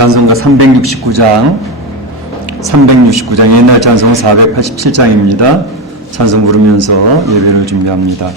찬송가 369장 옛날 찬송 487장입니다. 찬송 부르면서 예배를 준비합니다.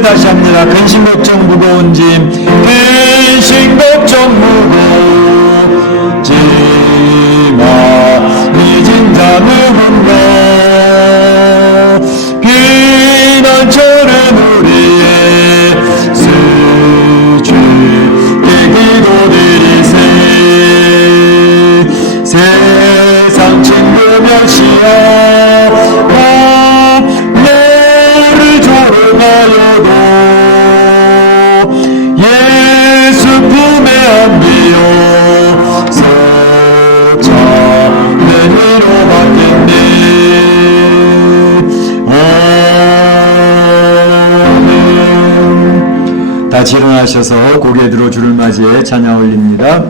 다시 합니다. 근심 걱정 무거운 짐, 근심 걱정 무거운 짐아 잊은 자 누군가. 비난처는 우리의 주께 기도드리세. 세상 친구 멸시하고 너를 조롱하여도 예수 품에 안기어서 참된 위로받겠네. 아멘. 다시 일어나셔서 고개 들어 주를 맞이해 찬양 올립니다.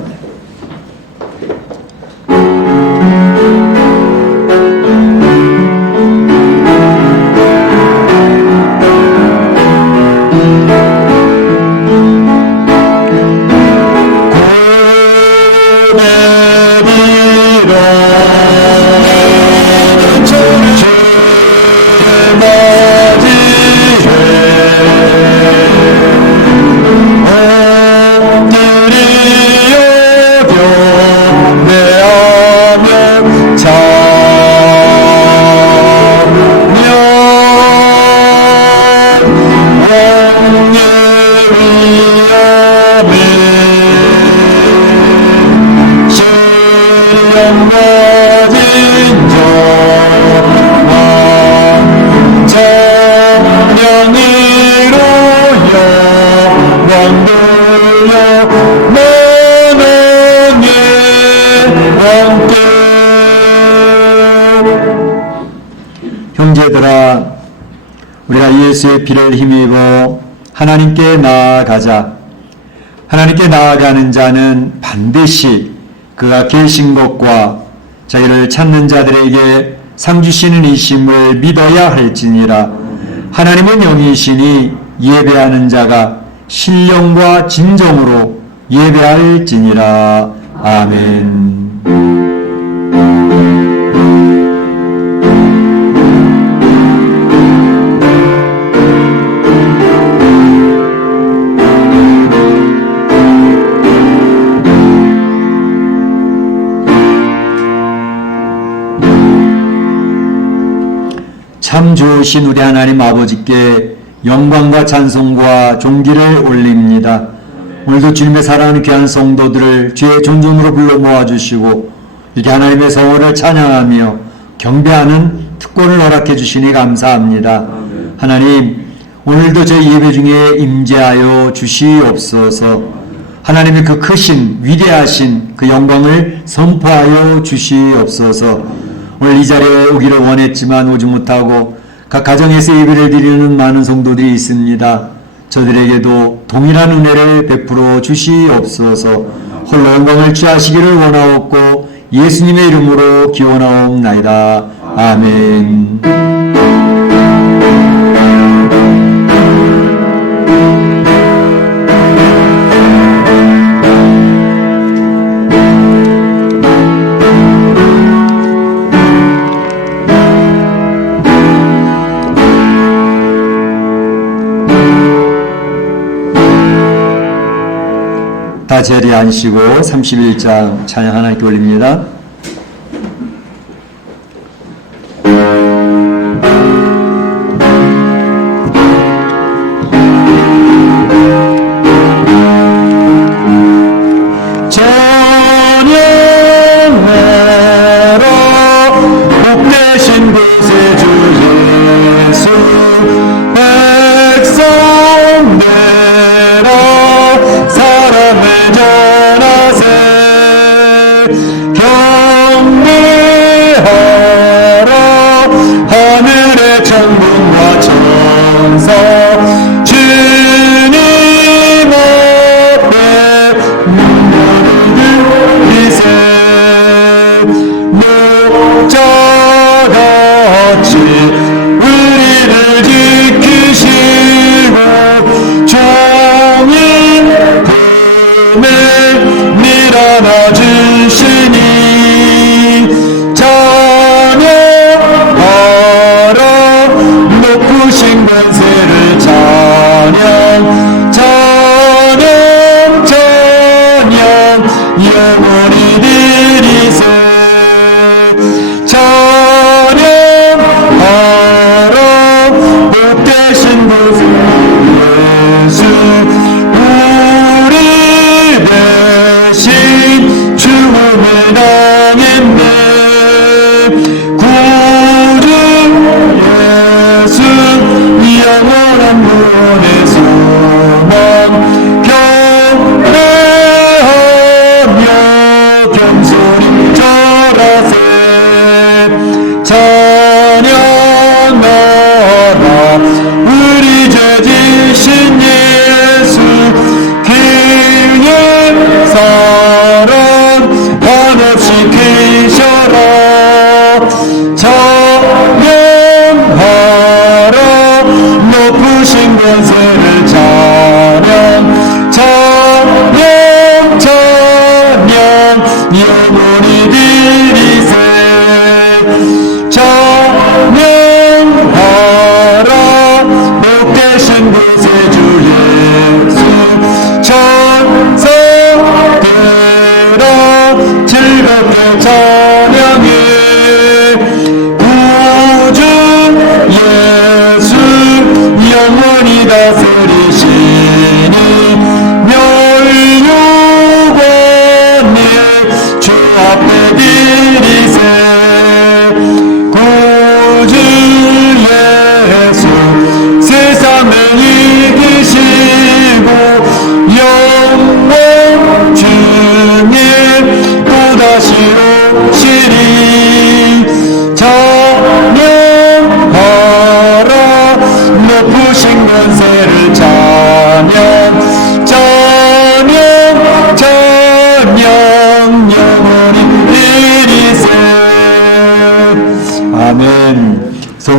형제들아, 우리가 예수의 피를 힘입어 하나님께 나아가자. 하나님께 나아가는 자는 반드시 그가 계신 것과 자기를 찾는 자들에게 상 주시는 이심을 믿어야 할지니라. 하나님은 영이시니 예배하는 자가 신령과 진정으로 예배할지니라. 아멘. 참 좋으신 우리 하나님 아버지께 영광과 찬송과 존귀를 올립니다. 오늘도 주님의 사랑하는 귀한 성도들을 주의 존존으로 불러 모아주시고 이렇게 하나님의 성호를 찬양하며 경배하는 특권을 허락해 주시니 감사합니다. 하나님, 오늘도 저희 예배 중에 임재하여 주시옵소서. 하나님의 그 크신 위대하신 그 영광을 선포하여 주시옵소서. 오늘 이 자리에 오기를 원했지만 오지 못하고 각 가정에서 예배를 드리는 많은 성도들이 있습니다. 저들에게도 동일한 은혜를 베풀어 주시옵소서. 홀로 영광을 취하시기를 원하옵고 예수님의 이름으로 기원하옵나이다. 아멘. 다 자리에 앉으시고 31장 찬양 하나님께 올립니다.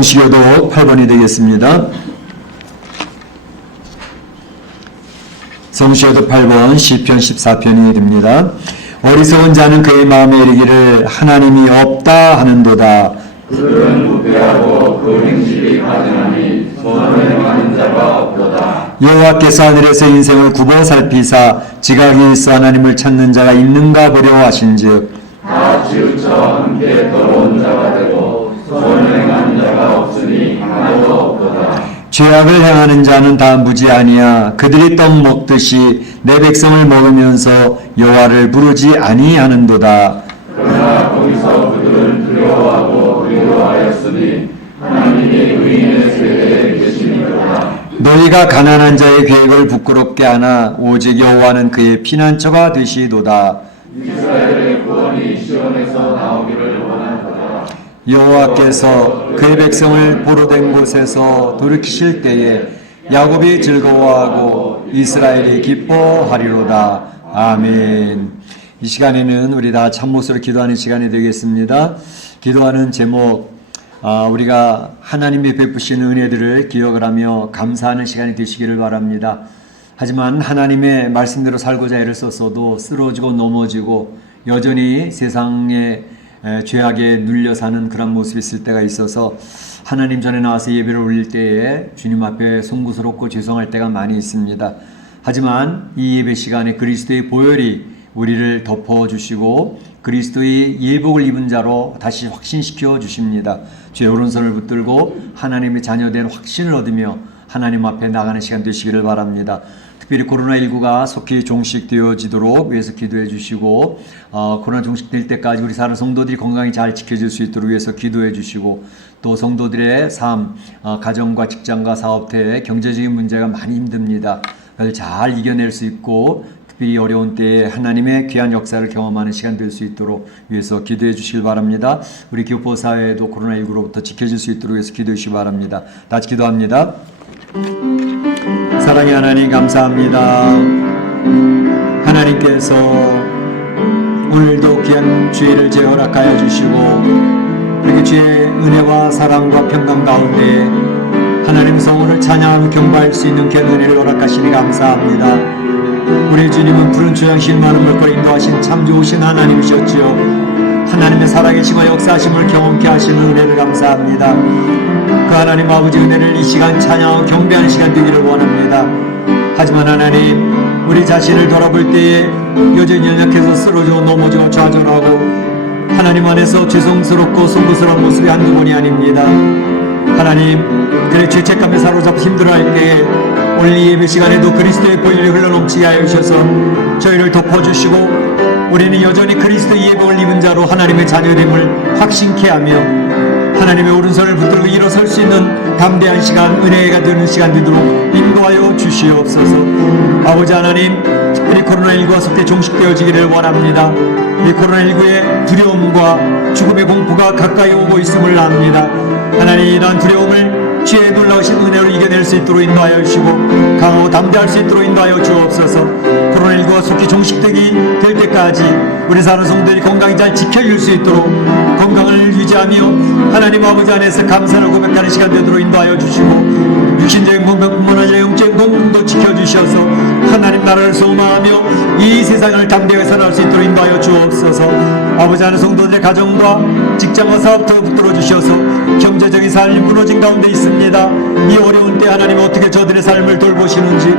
성시교도 8번이 되겠습니다. 성시교도 8번 시편 14편이 됩니다. 어리석은 자는 그의 마음에 이르기를 하나님이 없다 하는도다. 그는 부패하고 그 행실이 가증하니 선을 행하는 자가 없도다. 여호와께서 하늘에서 인생을 굽어 살피사 지각이 있어 하나님을 찾는 자가 있는가 보려 하신즉 다 치우쳐 함께 더러운 자가 되고 선을 행하는 자가 없으니 하나도 없도다. 죄악을 행하는 자는 다 무지하니야. 그들이 떡 먹듯이 내 백성을 먹으면서 여호와를 부르지 아니하는도다. 그러나 거기서 그들은 두려워하고 의로하였으니 하나님이 의인의 세대에 계시니라. 너희가 가난한 자의 계획을 부끄럽게 하나 오직 여호와는 그의 피난처가 되시도다. 이스라엘의 구원이 시온에서 나오기를 원하노라. 여호와께서 그의 백성을 보로된 곳에서 돌이키실 때에 야곱이 즐거워하고 이스라엘이 기뻐하리로다. 아멘. 이 시간에는 우리 다 참모습으로 기도하는 시간이 되겠습니다. 기도하는 제목, 우리가 하나님이 베푸시는 은혜들을 기억을 하며 감사하는 시간이 되시기를 바랍니다. 하지만 하나님의 말씀대로 살고자 애를 썼어도 쓰러지고 넘어지고 여전히 세상의 죄악에 눌려 사는 그런 모습이 있을 때가 있어서 하나님 전에 나와서 예배를 올릴 때에 주님 앞에 송구스럽고 죄송할 때가 많이 있습니다. 하지만 이 예배 시간에 그리스도의 보혈이 우리를 덮어주시고 그리스도의 예복을 입은 자로 다시 확신시켜 주십니다. 주의 오른손을 붙들고 하나님의 자녀된 확신을 얻으며 하나님 앞에 나가는 시간 되시기를 바랍니다. 특별히 코로나19가 속히 종식되어지도록 위해서 기도해 주시고 코로나 종식될 때까지 우리 사는 성도들이 건강히 잘 지켜질 수 있도록 위해서 기도해 주시고 또 성도들의 삶, 가정과 직장과 사업터에 경제적인 문제가 많이 힘듭니다. 그걸 잘 이겨낼 수 있고 특별히 어려운 때에 하나님의 귀한 역사를 경험하는 시간 될 수 있도록 위해서 기도해 주시길 바랍니다. 우리 교포 사회도 코로나19로부터 지켜질 수 있도록 위해서 기도해 주시기 바랍니다. 다시 기도합니다. 사랑의 하나님 감사합니다. 하나님께서 오늘도 귀한 주의를 제 허락하여 주시고 그렇게 주의 은혜와 사랑과 평강 가운데 하나님 성원을 찬양하며 경배할 수 있는 귀한 은혜를 허락하시니 감사합니다. 우리 주님은 푸른 초장신 많은 물결 인도하신 참 좋으신 하나님이셨지요. 하나님의 살아계심과 역사하심을 경험케 하시는 은혜를 감사합니다. 그 하나님 아버지 은혜를 이 시간 찬양하고 경배하는 시간 되기를 원합니다. 하지만 하나님 우리 자신을 돌아볼 때에 여전히 연약해서 쓰러져 넘어져 좌절하고 하나님 안에서 죄송스럽고 송구스러운 모습이 한두 번이 아닙니다. 하나님 그래 죄책감에 사로잡혀 힘들어할 때에 오늘 이 예배 시간에도 그리스도의 보혈이 흘러넘치게 하여 주셔서 저희를 덮어주시고 우리는 여전히 그리스도의 예복을 입은 자로 하나님의 자녀됨을 확신케 하며 하나님의 오른손을 붙들고 일어설 수 있는 담대한 시간, 은혜가 되는 시간 되도록 인도하여 주시옵소서. 아버지 하나님, 특별히 코로나19가 속되 종식되어지기를 원합니다. 이 코로나19의 두려움과 죽음의 공포가 가까이 오고 있음을 압니다. 하나님, 이러한 두려움을 주의 놀라우신 은혜로 이겨낼 수 있도록 인도하여 주시고 강하고 담대할 수 있도록 인도하여 주옵소서. 코로나19가 속히 종식되기 될 때까지 우리 사는 성도들이 건강히 잘 지켜질 수 있도록 건강을 유지하며 하나님 아버지 안에서 감사를 고백하는 시간 되도록 인도하여 주시고 육신적인 건강뿐만 아니라 영적인 건강도 지켜주셔서 하나님 나라를 소망하며 이 세상을 담대하게 살아갈 수 있도록 인도하여 주옵소서. 아버지 하나님 성도들의 가정과 직장과 사업터 붙들어 주셔서 경제적인 삶이 무너진 가운데 있습니다. 이 어려운 때 하나님 어떻게 저들의 삶을 돌보시는지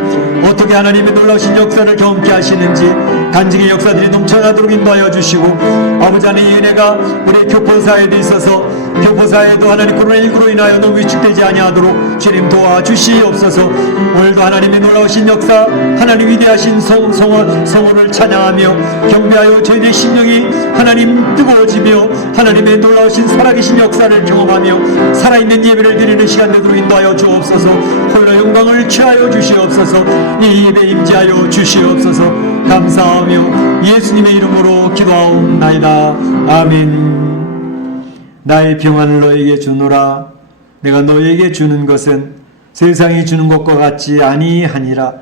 어떻게 하나님의 놀라우신 역사를 경험케 하시는지 간증의 역사들이 넘쳐나도록 인도하여 주시고 아버지 하나님의 은혜가 우리 교포사회도 있어서 교포사회도 하나님 코로나19로 인하여 너무 위축되지 아니하도록 주님 도와주시옵소서. 오늘도 하나님의 놀라우신 역사 하나님 위대하신 성원을 찬양하며 경배하여 저희들의 심령이 하나님 뜨거워지며 하나님의 놀라우신 살아계신 역사를 경험하며 살아있는 예배를 드리는 시간 되도록 인도하여 주옵소서. 홀로 영광을 취하여 주시옵소서. 이 예배 임재하여 주시옵소서. 감사하며 예수님의 이름으로 기도하옵나이다. 아멘. 나의 평안을 너에게 주노라. 내가 너에게 주는 것은 세상이 주는 것과 같지 아니하니라.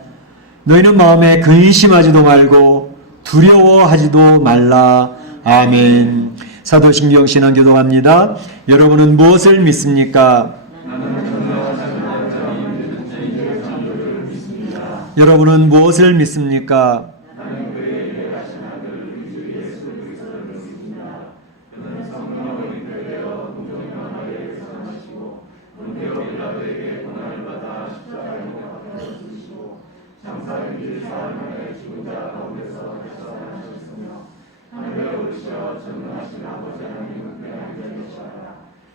너희는 마음에 근심하지도 말고 두려워하지도 말라. 아멘. 사도신경 신앙기도합니다. 여러분은 무엇을 믿습니까? 여러분은 무엇을 믿습니까?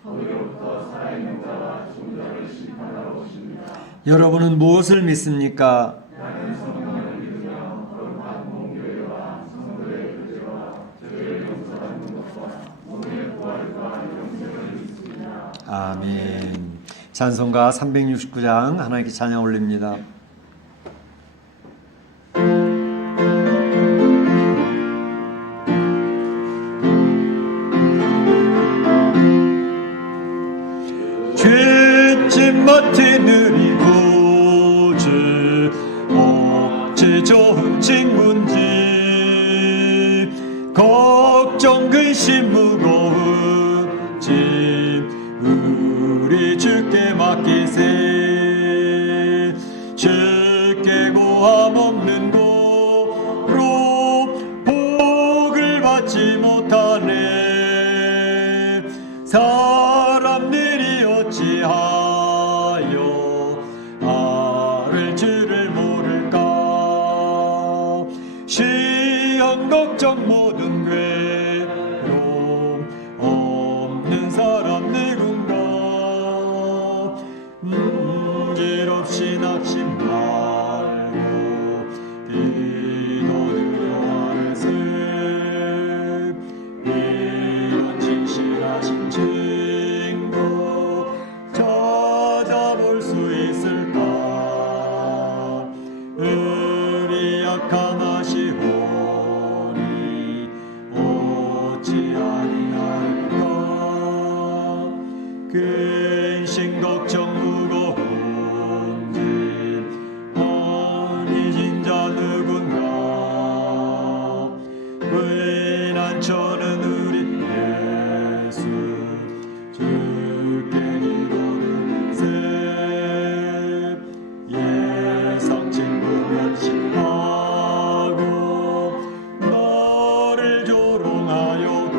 거기로부터 살아있는 자와 죽은 자를 심판하러 오십니다. 여러분은 무엇을 믿습니까? 나는 성령을 믿으며 거룩한 공교회와 성도의 교제와 죄를 용서받는 것과 몸의 부활과 영생을 믿습니다. 아멘. 찬송가 369장 하나님께 찬양 올립니다. 죄짓 맡은 느리고 주 어찌 좋은 친구인지 걱정 근심 무거운 짐 우리 주께 맡기세. 주께 고함 없는 도로 복을 받지 못하네. 사람들이 어찌하여 아를 줄을 모를까. 시험 걱정 모든 괴로움 없는 사람 누군가. 문제 없이 낙심 말고 기도드려 하세. 이런 진실하신 친구 찾아볼 수 있을까. 우리 약함하시오니 어찌 아니할까. 근심 걱정 무거운 짐 많이 진 자 누군가. 괜한처는 우리 예수 주께 기도드세. 예상 친구 면식하고 너를 조롱하여도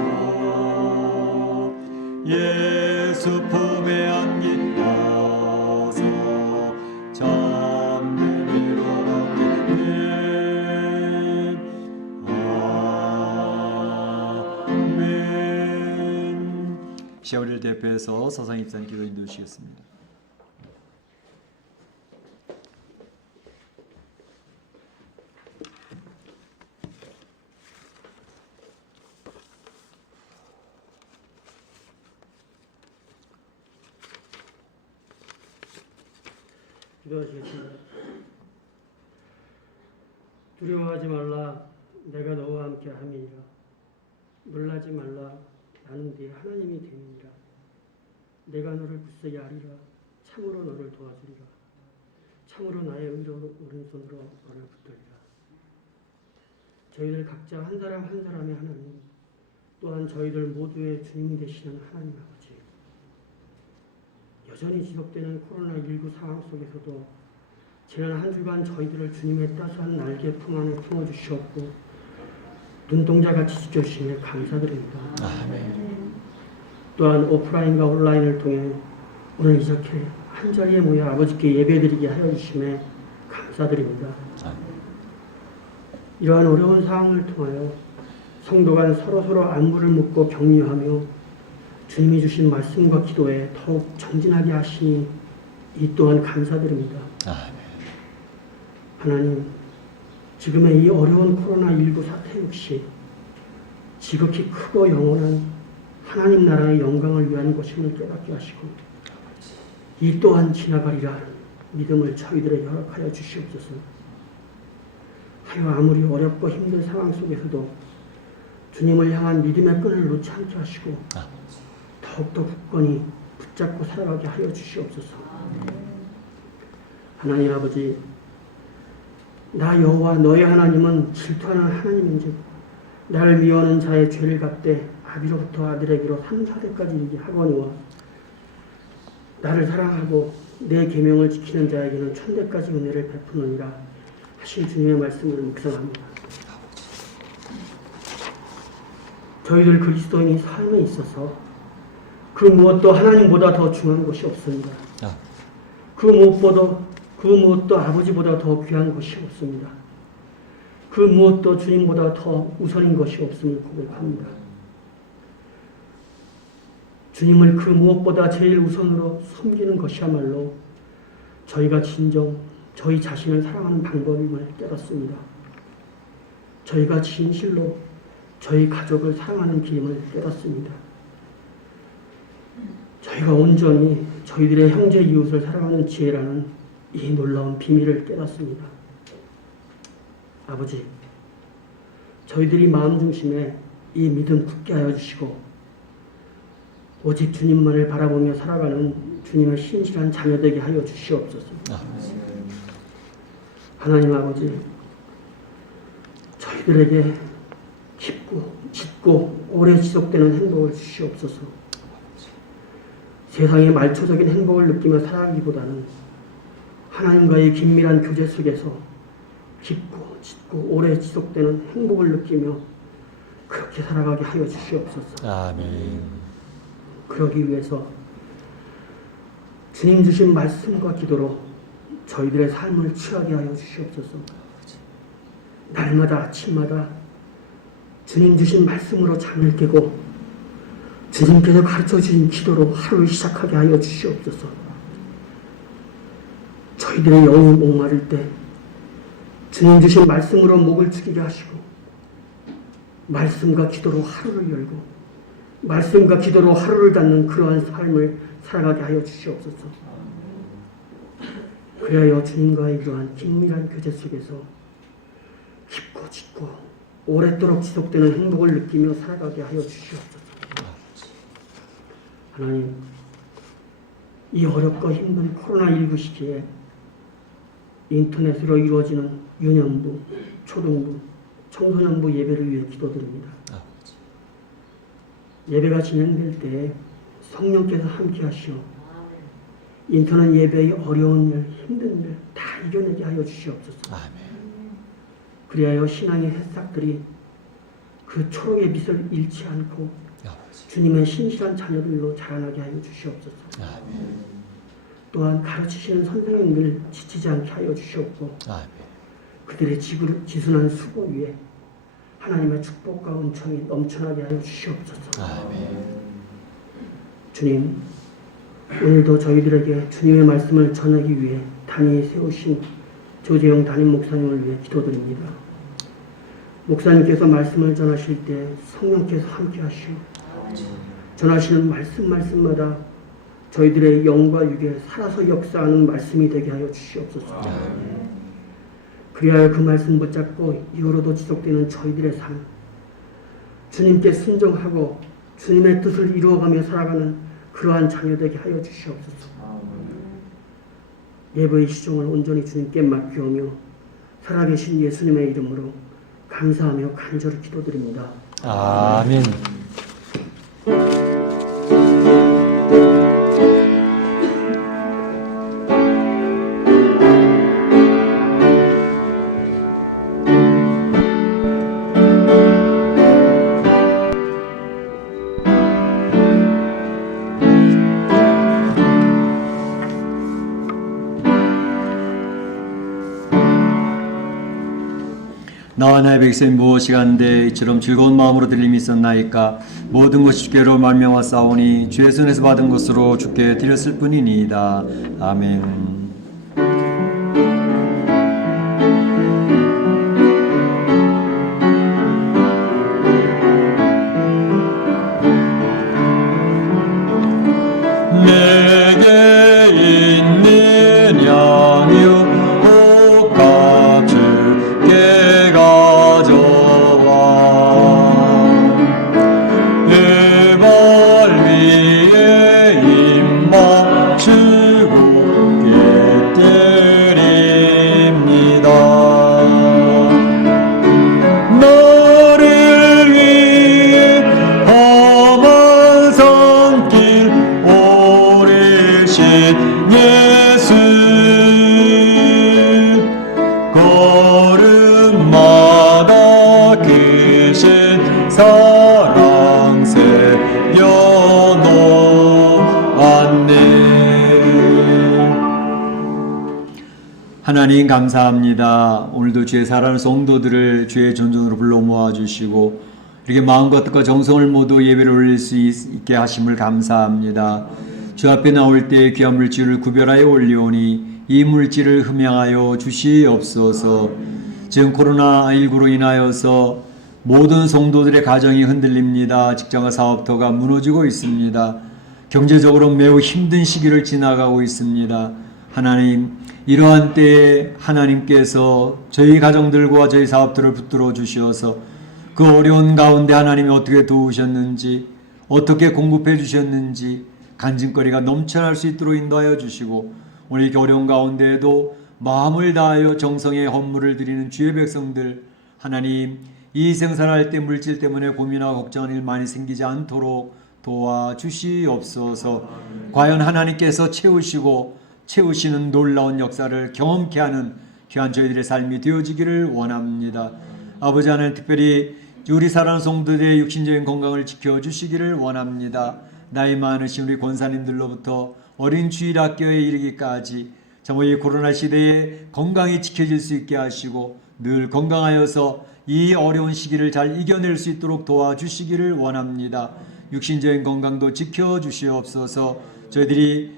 예수 품에 안기어서 참된 위로받겠네. 아멘. 시월을 대표해서 서상 입산 기도 인도해 주시겠습니다. 기도하시겠습니다. 두려워하지 말라, 내가 너와 함께 함이니라. 놀라지 말라, 나는 네 하나님이 됨이니라. 내가 너를 굳세게 하리라. 참으로 너를 도와주리라. 참으로 나의 의로 오른손으로 너를 붙들리라. 저희들 각자 한 사람 한 사람의 하나님, 또한 저희들 모두의 주님 되시는 하나님 아버지, 여전히 지속되는 코로나19 상황 속에서도 지난 한 주간 저희들을 주님의 따스한 날개 품 안에 품어주시었고 눈동자같이 지켜주시며 감사드립니다. 또한 오프라인과 온라인을 통해 오늘 이렇게 한자리에 모여 아버지께 예배드리게 하여 주심에 감사드립니다. 이러한 어려운 상황을 통하여 성도 간 서로서로 안부를 묻고 격려하며 주님이 주신 말씀과 기도에 더욱 전진하게 하시니 이 또한 감사드립니다. 하나님, 지금의 이 어려운 코로나19 사태 역시 지극히 크고 영원한 하나님 나라의 영광을 위한 것임을 깨닫게 하시고 이 또한 지나가리라 하는 믿음을 저희들에게 허락하여 주시옵소서. 하여 아무리 어렵고 힘든 상황 속에서도 주님을 향한 믿음의 끈을 놓지 않게 하시고 더욱더 굳건히 붙잡고 살아가게 하여 주시옵소서. 하나님 아버지, 나 여호와 너의 하나님은 질투하는 하나님인즉 나를 미워하는 자의 죄를 갚되 아비로부터 아들에게로 3, 4대까지 이르게 하거니와 나를 사랑하고 내 계명을 지키는 자에게는 천대까지 은혜를 베푸느니라 하신 주님의 말씀을 묵상합니다. 저희들 그리스도인의 삶에 있어서 그 무엇도 하나님보다 더 중요한 것이 없습니다. 그 무엇도 아버지보다 더 귀한 것이 없습니다. 그 무엇도 주님보다 더 우선인 것이 없음을 고백합니다. 주님을 그 무엇보다 제일 우선으로 섬기는 것이야말로 저희가 진정 저희 자신을 사랑하는 방법임을 깨닫습니다. 저희가 진실로 저희 가족을 사랑하는 길임을 깨닫습니다. 저희가 온전히 저희들의 형제 이웃을 사랑하는 지혜라는 이 놀라운 비밀을 깨닫습니다. 아버지, 저희들이 마음 중심에 이 믿음 굳게 하여 주시고 오직 주님만을 바라보며 살아가는 주님의 신실한 자녀 되게 하여 주시옵소서. 하나님 아버지, 저희들에게 깊고 짙고 오래 지속되는 행복을 주시옵소서. 세상의 말초적인 행복을 느끼며 살아가기보다는 하나님과의 긴밀한 교제 속에서 깊고 짙고 오래 지속되는 행복을 느끼며 그렇게 살아가게 하여 주시옵소서. 아멘. 그러기 위해서 주님 주신 말씀과 기도로 저희들의 삶을 취하게 하여 주시옵소서. 날마다 아침마다 주님 주신 말씀으로 잠을 깨고 주님께서 가르쳐 주신 기도로 하루를 시작하게 하여 주시옵소서. 저희들의 영이 목마를 때 주님 주신 말씀으로 목을 축이게 하시고 말씀과 기도로 하루를 열고 말씀과 기도로 하루를 닫는 그러한 삶을 살아가게 하여 주시옵소서. 그리하여 주님과의 이러한 긴밀한 교제 속에서 깊고 짙고 오랫도록 지속되는 행복을 느끼며 살아가게 하여 주시옵소서. 하나님, 이 어렵고 힘든 코로나19 시기에 인터넷으로 이루어지는 유년부, 초등부, 청소년부 예배를 위해 기도드립니다. 예배가 진행될 때 성령께서 함께 하시어 인터넷 예배의 어려운 일, 힘든 일 다 이겨내게 하여 주시옵소서. 그리하여 신앙의 햇삭들이 그 초록의 빛을 잃지 않고 주님의 신실한 자녀들로 자라나게 하여 주시옵소서. 또한 가르치시는 선생님들 지치지 않게 하여 주시옵고 그들의 지순한 수고 위에 하나님의 축복과 은총이 넘쳐나게 하여 주시옵소서. 주님, 오늘도 저희들에게 주님의 말씀을 전하기 위해 단위에 세우신 조재영 담임 목사님을 위해 기도드립니다. 목사님께서 말씀을 전하실 때 성령께서 함께 하시오. 전하시는 말씀마다 저희들의 영과 육에 살아서 역사하는 말씀이 되게 하여 주시옵소서. 그리하여 그 말씀 붙잡고 이후로도 지속되는 저희들의 삶, 주님께 순종하고 주님의 뜻을 이루어가며 살아가는 그러한 자녀 되게 하여 주시옵소서. 예배의 시종을 온전히 주님께 맡기오며 살아계신 예수님의 이름으로 감사하며 간절히 기도드립니다. 아멘. 나와 나의 백성이 무엇이 간데 이처럼 즐거운 마음으로 들림이 있었나이까. 모든 것이 주께로 말미암아 싸우니 주의 손에서 받은 것으로 주께 드렸을 뿐이니이다. 아멘. 내게 있는 양유 옷값 주께 가져와 내 발 위에 입 맞추고 깨뜨립니다. 너를 위해 험한 산길 오르신 예수 걸음마다 크신 사랑 새겨놓았네. 하나님 감사합니다. 오늘도 주의 사랑하는 성도들을 주의 존전으로 불러 모아주시고 이렇게 마음과 뜻과 정성을 모두 예배를 올릴 수 있게 하심을 감사합니다. 주 앞에 나올 때 귀한 물질을 구별하여 올리오니 이 물질을 흠양하여 주시옵소서. 지금 코로나19로 인하여서 모든 성도들의 가정이 흔들립니다. 직장과 사업터가 무너지고 있습니다. 경제적으로 매우 힘든 시기를 지나가고 있습니다. 하나님, 이러한 때에 하나님께서 저희 가정들과 저희 사업들을 붙들어 주셔서 그 어려운 가운데 하나님이 어떻게 도우셨는지, 어떻게 공급해 주셨는지 간증거리가 넘쳐날 수 있도록 인도하여 주시고, 오늘 이렇게 어려운 가운데에도 마음을 다하여 정성의 헌물을 드리는 주의 백성들, 하나님, 이 생산할 때 물질 때문에 고민하고 걱정하는 일 많이 생기지 않도록 도와주시옵소서. 과연 하나님께서 채우시는 놀라운 역사를 경험케 하는 귀한 저희들의 삶이 되어지기를 원합니다. 아버지 하나님, 특별히 우리 사랑하는 성도들의 육신적인 건강을 지켜주시기를 원합니다. 나이 많으신 우리 권사님들로부터 어린 주일학교에 이르기까지 정말 이 코로나 시대에 건강이 지켜질 수 있게 하시고 늘 건강하여서 이 어려운 시기를 잘 이겨낼 수 있도록 도와주시기를 원합니다. 육신적인 건강도 지켜주시옵소서. 저희들이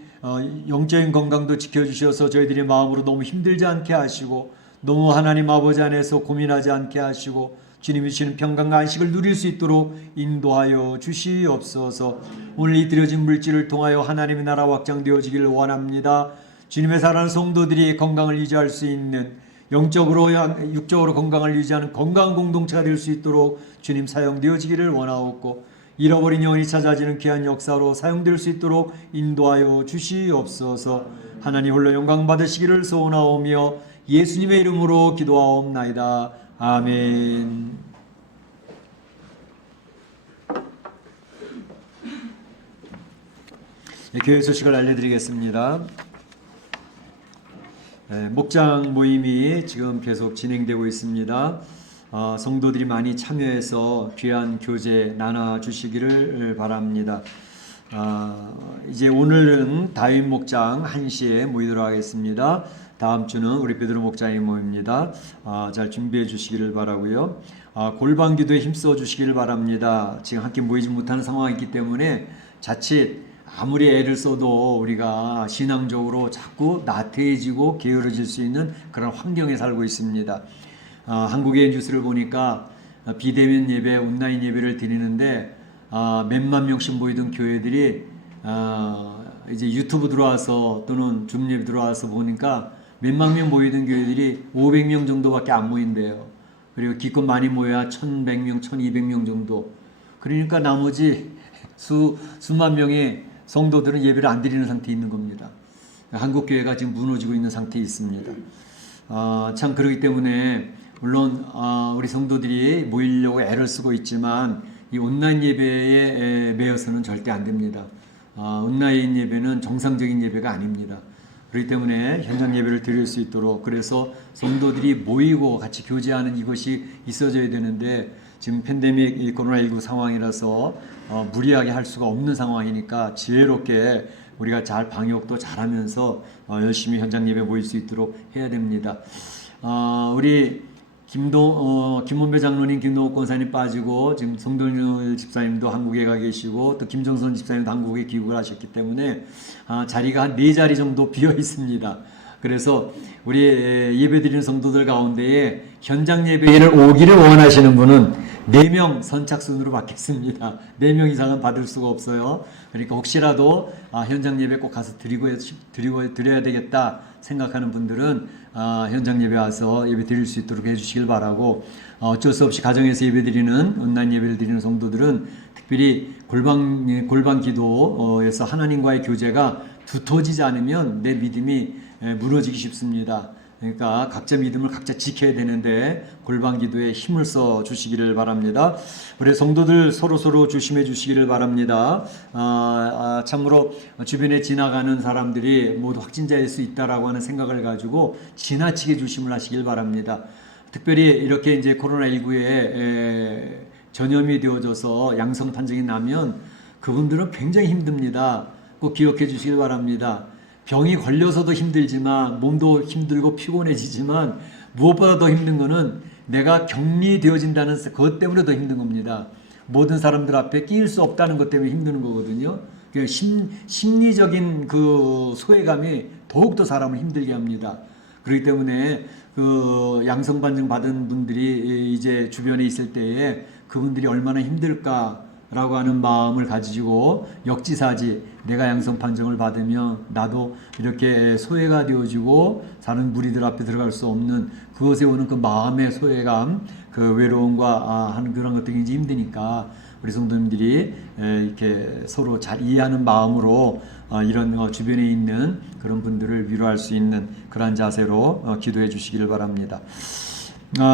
영적인 건강도 지켜주셔서 저희들이 마음으로 너무 힘들지 않게 하시고 너무 하나님 아버지 안에서 고민하지 않게 하시고 주님이 주시는 평강과 안식을 누릴 수 있도록 인도하여 주시옵소서. 오늘 이 드려진 물질을 통하여 하나님의 나라 확장되어지기를 원합니다. 주님의 사랑하는 성도들이 건강을 유지할 수 있는, 영적으로 육적으로 건강을 유지하는 건강 공동체가 될 수 있도록 주님 사용되어지기를 원하옵고, 잃어버린 영혼이 찾아지는 귀한 역사로 사용될 수 있도록 인도하여 주시옵소서. 하나님 홀로 영광 받으시기를 소원하오며 예수님의 이름으로 기도하옵나이다. 아멘. 교회 소식을 알려드리겠습니다. 목장 모임이 지금 계속 진행되고 있습니다. 성도들이 많이 참여해서 귀한 교제 나눠주시기를 바랍니다. 이제 오늘은 다윗 목장 1시에 모이도록 하겠습니다. 다음 주는 우리 베드로 목장이 모입니다. 잘 준비해 주시기를 바라고요. 골방 기도에 힘써 주시기를 바랍니다. 지금 함께 모이지 못하는 상황이기 때문에 자칫 아무리 애를 써도 우리가 신앙적으로 자꾸 나태해지고 게으러질 수 있는 그런 환경에 살고 있습니다. 한국의 뉴스를 보니까 비대면 예배, 온라인 예배를 드리는데 몇만 명씩 모이던 교회들이 이제 유튜브 들어와서 또는 줌 예배 들어와서 보니까 몇만 명 모이던 교회들이 500명 정도밖에 안 모인대요. 그리고 기껏 많이 모여야 1100명, 1200명 정도. 그러니까 나머지 수만 명의 성도들은 예배를 안 드리는 상태에 있는 겁니다. 한국 교회가 지금 무너지고 있는 상태에 있습니다. 참 그렇기 때문에 물론 우리 성도들이 모이려고 애를 쓰고 있지만 이 온라인 예배에 매여서는 절대 안 됩니다. 온라인 예배는 정상적인 예배가 아닙니다. 그렇기 때문에 현장 예배를 드릴 수 있도록, 그래서 성도들이 모이고 같이 교제하는 이것이 있어져야 되는데 지금 팬데믹 코로나19 상황이라서 무리하게 할 수가 없는 상황이니까 지혜롭게 우리가 잘 방역도 잘하면서 열심히 현장 예배 모일 수 있도록 해야 됩니다. 우리 김원배 장로님, 김동욱 권사님 빠지고 지금 성동률 집사님도 한국에 가 계시고 또 김정선 집사님도 한국에 귀국을 하셨기 때문에 자리가 한 4자리 정도 비어 있습니다. 그래서 우리 예배드리는 성도들 가운데에 현장 예배를 오기를 원하시는 분은 4명 선착순으로 받겠습니다. 4명 이상은 받을 수가 없어요. 그러니까 혹시라도 현장 예배 꼭 가서 드려야 되겠다 생각하는 분들은 현장 예배 와서 예배 드릴 수 있도록 해주시길 바라고, 어쩔 수 없이 가정에서 예배 드리는, 온라인 예배를 드리는 성도들은 특별히 골방 기도에서 하나님과의 교제가 두터워지지 않으면 내 믿음이 무너지기 쉽습니다. 그러니까 각자 믿음을 각자 지켜야 되는데 골방 기도에 힘을 써 주시기를 바랍니다. 우리 성도들 서로 조심해 주시기를 바랍니다. 참으로 주변에 지나가는 사람들이 모두 확진자일 수 있다라고 하는 생각을 가지고 지나치게 조심을 하시길 바랍니다. 특별히 이렇게 이제 코로나19에 전염이 되어져서 양성 판정이 나면 그분들은 굉장히 힘듭니다. 꼭 기억해 주시길 바랍니다. 병이 걸려서도 힘들지만 몸도 힘들고 피곤해지지만 무엇보다 더 힘든 거는 내가 격리되어진다는 그것 때문에 더 힘든 겁니다. 모든 사람들 앞에 끼일 수 없다는 것 때문에 힘드는 거거든요. 심리적인 그 소외감이 더욱더 사람을 힘들게 합니다. 그렇기 때문에 그 양성 판정 받은 분들이 이제 주변에 있을 때에 그분들이 얼마나 힘들까라고 하는 마음을 가지고 역지사지, 내가 양성 판정을 받으면 나도 이렇게 소외가 되어지고 다른 무리들 앞에 들어갈 수 없는 그것에 오는 그 마음의 소외감, 그 외로움과 하는 그런 것들이 굉장히 힘드니까 우리 성도님들이 이렇게 서로 잘 이해하는 마음으로 이런 주변에 있는 그런 분들을 위로할 수 있는 그러한 자세로 기도해 주시기를 바랍니다.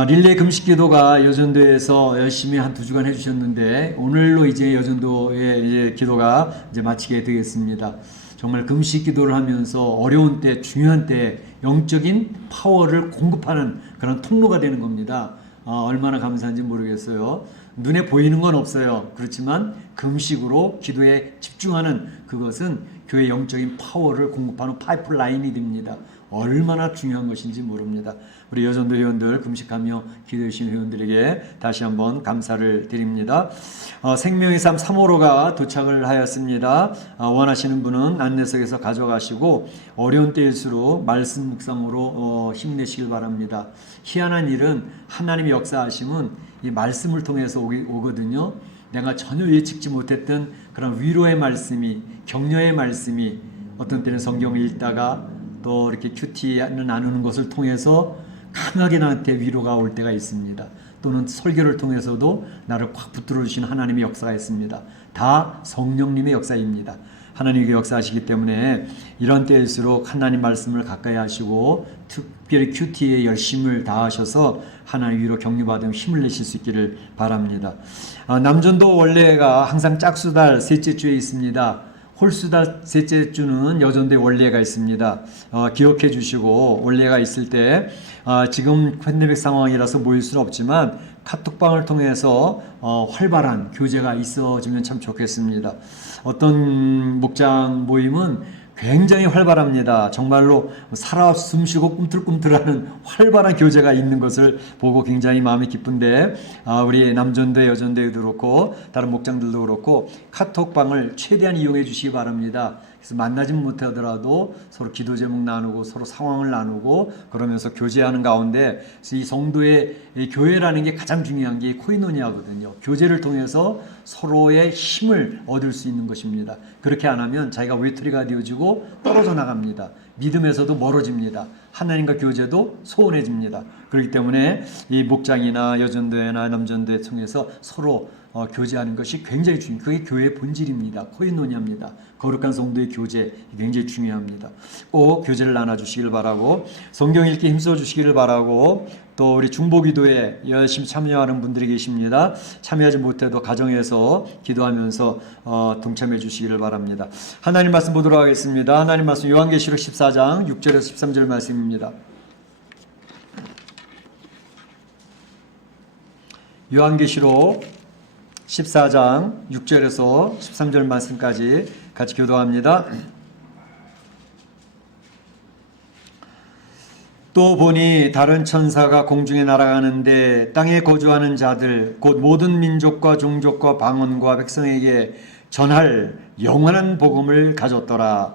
릴레이 금식 기도가 여전도에서 열심히 한 2주간 해주셨는데 오늘로 이제 여전도의 이제 기도가 이제 마치게 되겠습니다. 정말 금식 기도를 하면서 어려운 때, 중요한 때 영적인 파워를 공급하는 그런 통로가 되는 겁니다. 얼마나 감사한지 모르겠어요. 눈에 보이는 건 없어요. 그렇지만 금식으로 기도에 집중하는 그것은 교회 영적인 파워를 공급하는 파이프라인이 됩니다. 얼마나 중요한 것인지 모릅니다. 우리 여전도 회원들 금식하며 기도해 주신 회원들에게 다시 한번 감사를 드립니다. 생명의 삶 3호로가 도착을 하였습니다. 원하시는 분은 안내석에서 가져가시고 어려운 때일수록 말씀 묵상으로 힘내시길 바랍니다. 희한한 일은 하나님의 역사하심은 이 말씀을 통해서 오거든요. 내가 전혀 예측지 못했던 그런 위로의 말씀이, 격려의 말씀이 어떤 때는 성경을 읽다가 또 이렇게 큐티를 나누는 것을 통해서 강하게 나한테 위로가 올 때가 있습니다. 또는 설교를 통해서도 나를 꽉 붙들어 주신 하나님의 역사가 있습니다. 다 성령님의 역사입니다. 하나님의 역사하시기 때문에 이런 때일수록 하나님 말씀을 가까이 하시고 특별히 큐티에 열심을 다하셔서 하나님 위로 격려받으며 힘을 내실 수 있기를 바랍니다. 남전도 원래가 항상 짝수달 셋째 주에 있습니다. 홀수달 셋째 주는 여전도에 원래가 있습니다. 기억해 주시고 원래가 있을 때 지금 팬데믹 상황이라서 모일 수는 없지만 카톡방을 통해서 활발한 교제가 있어지면 참 좋겠습니다. 어떤 목장 모임은 굉장히 활발합니다. 정말로 살아 숨쉬고 꿈틀꿈틀하는 활발한 교제가 있는 것을 보고 굉장히 마음이 기쁜데 우리 남전대 여전대도 그렇고 다른 목장들도 그렇고 카톡방을 최대한 이용해 주시기 바랍니다. 그래서 만나지 못하더라도 서로 기도 제목 나누고 서로 상황을 나누고 그러면서 교제하는 가운데 이 성도의 이 교회라는 게 가장 중요한 게 코이노니아거든요. 교제를 통해서 서로의 힘을 얻을 수 있는 것입니다. 그렇게 안 하면 자기가 외톨이가 되어지고 떨어져 나갑니다. 믿음에서도 멀어집니다. 하나님과 교제도 소원해집니다. 그렇기 때문에 이 목장이나 여전도회나 남전도회 통해서 서로 교제하는 것이 굉장히 중요해요. 그게 교회의 본질입니다. 코이노니아입니다. 거룩한 성도의 교제 굉장히 중요합니다. 꼭 교제를 나눠주시길 바라고 성경 읽기 힘써 주시기를 바라고 또 우리 중보기도에 열심히 참여하는 분들이 계십니다. 참여하지 못해도 가정에서 기도하면서 동참해 주시기를 바랍니다. 하나님 말씀 보도록 하겠습니다. 하나님 말씀 요한계시록 14장 6절에서 13절 말씀입니다. 요한계시록 14장 6절에서 13절 말씀까지 같이 교도합니다. 또 보니 다른 천사가 공중에 날아가는데 땅에 거주하는 자들 곧 모든 민족과 종족과 방언과 백성에게 전할 영원한 복음을 가졌더라.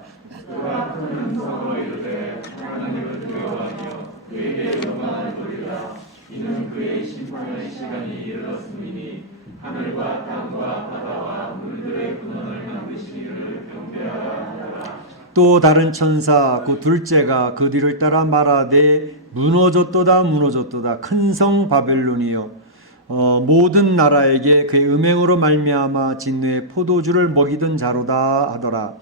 하늘과 땅과 바다와 물들의 근원을 만드신 이를 경배하라 하더라. 또 다른 천사 그 둘째가 그 뒤를 따라 말하되 무너졌도다 무너졌도다 큰 성 바벨론이요 모든 나라에게 그의 음행으로 말미암아 진노의 포도주를 먹이던 자로다 하더라.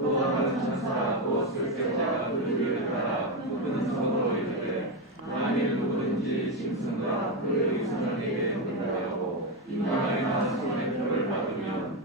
또 다른 천사 곧 둘째가 그 뒤를 따라 큰 성으로 이르되 만일 누구든지 짐승과 그의 유산을 내게 경배하고 인간이나 손의 표를 받으면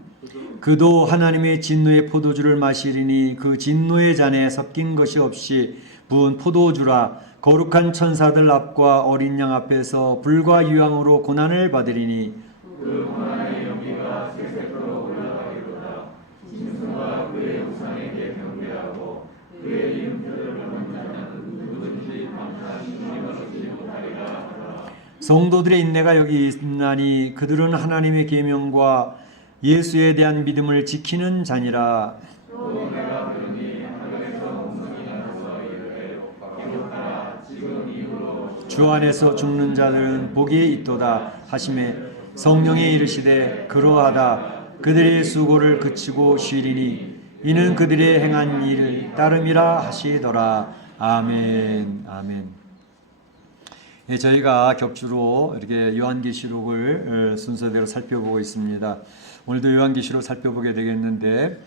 그도 하나님의 진노의 포도주를 마시리니 그 진노의 잔에 섞인 것이 없이 부은 포도주라. 거룩한 천사들 앞과 어린 양 앞에서 불과 유황으로 고난을 받으리니 그 고난의 연기가 세세토록 올라가리로다. 짐승과 그의 우상에게 경배하고 그의 이름표를 받는 자는 누구든지 감탄 힘을 얻지 못하리라 하더라. 성도들의 인내가 여기 있나니 그들은 하나님의 계명과 예수에 대한 믿음을 지키는 자니라. 또 내가 들으니 하늘에서 음성이 나서 이르되 기록하라 지금 이후로 주 안에서 죽는 자들은 복이 있도다 하심에 성령이 이르시되 그러하다. 그들의 수고를 그치고 쉬리니 이는 그들의 행한 일을 따름이라 하시더라. 아멘. 아멘. 예, 저희가 격주로 이렇게 요한계시록을 순서대로 살펴보고 있습니다. 오늘도 요한계시록 살펴보게 되겠는데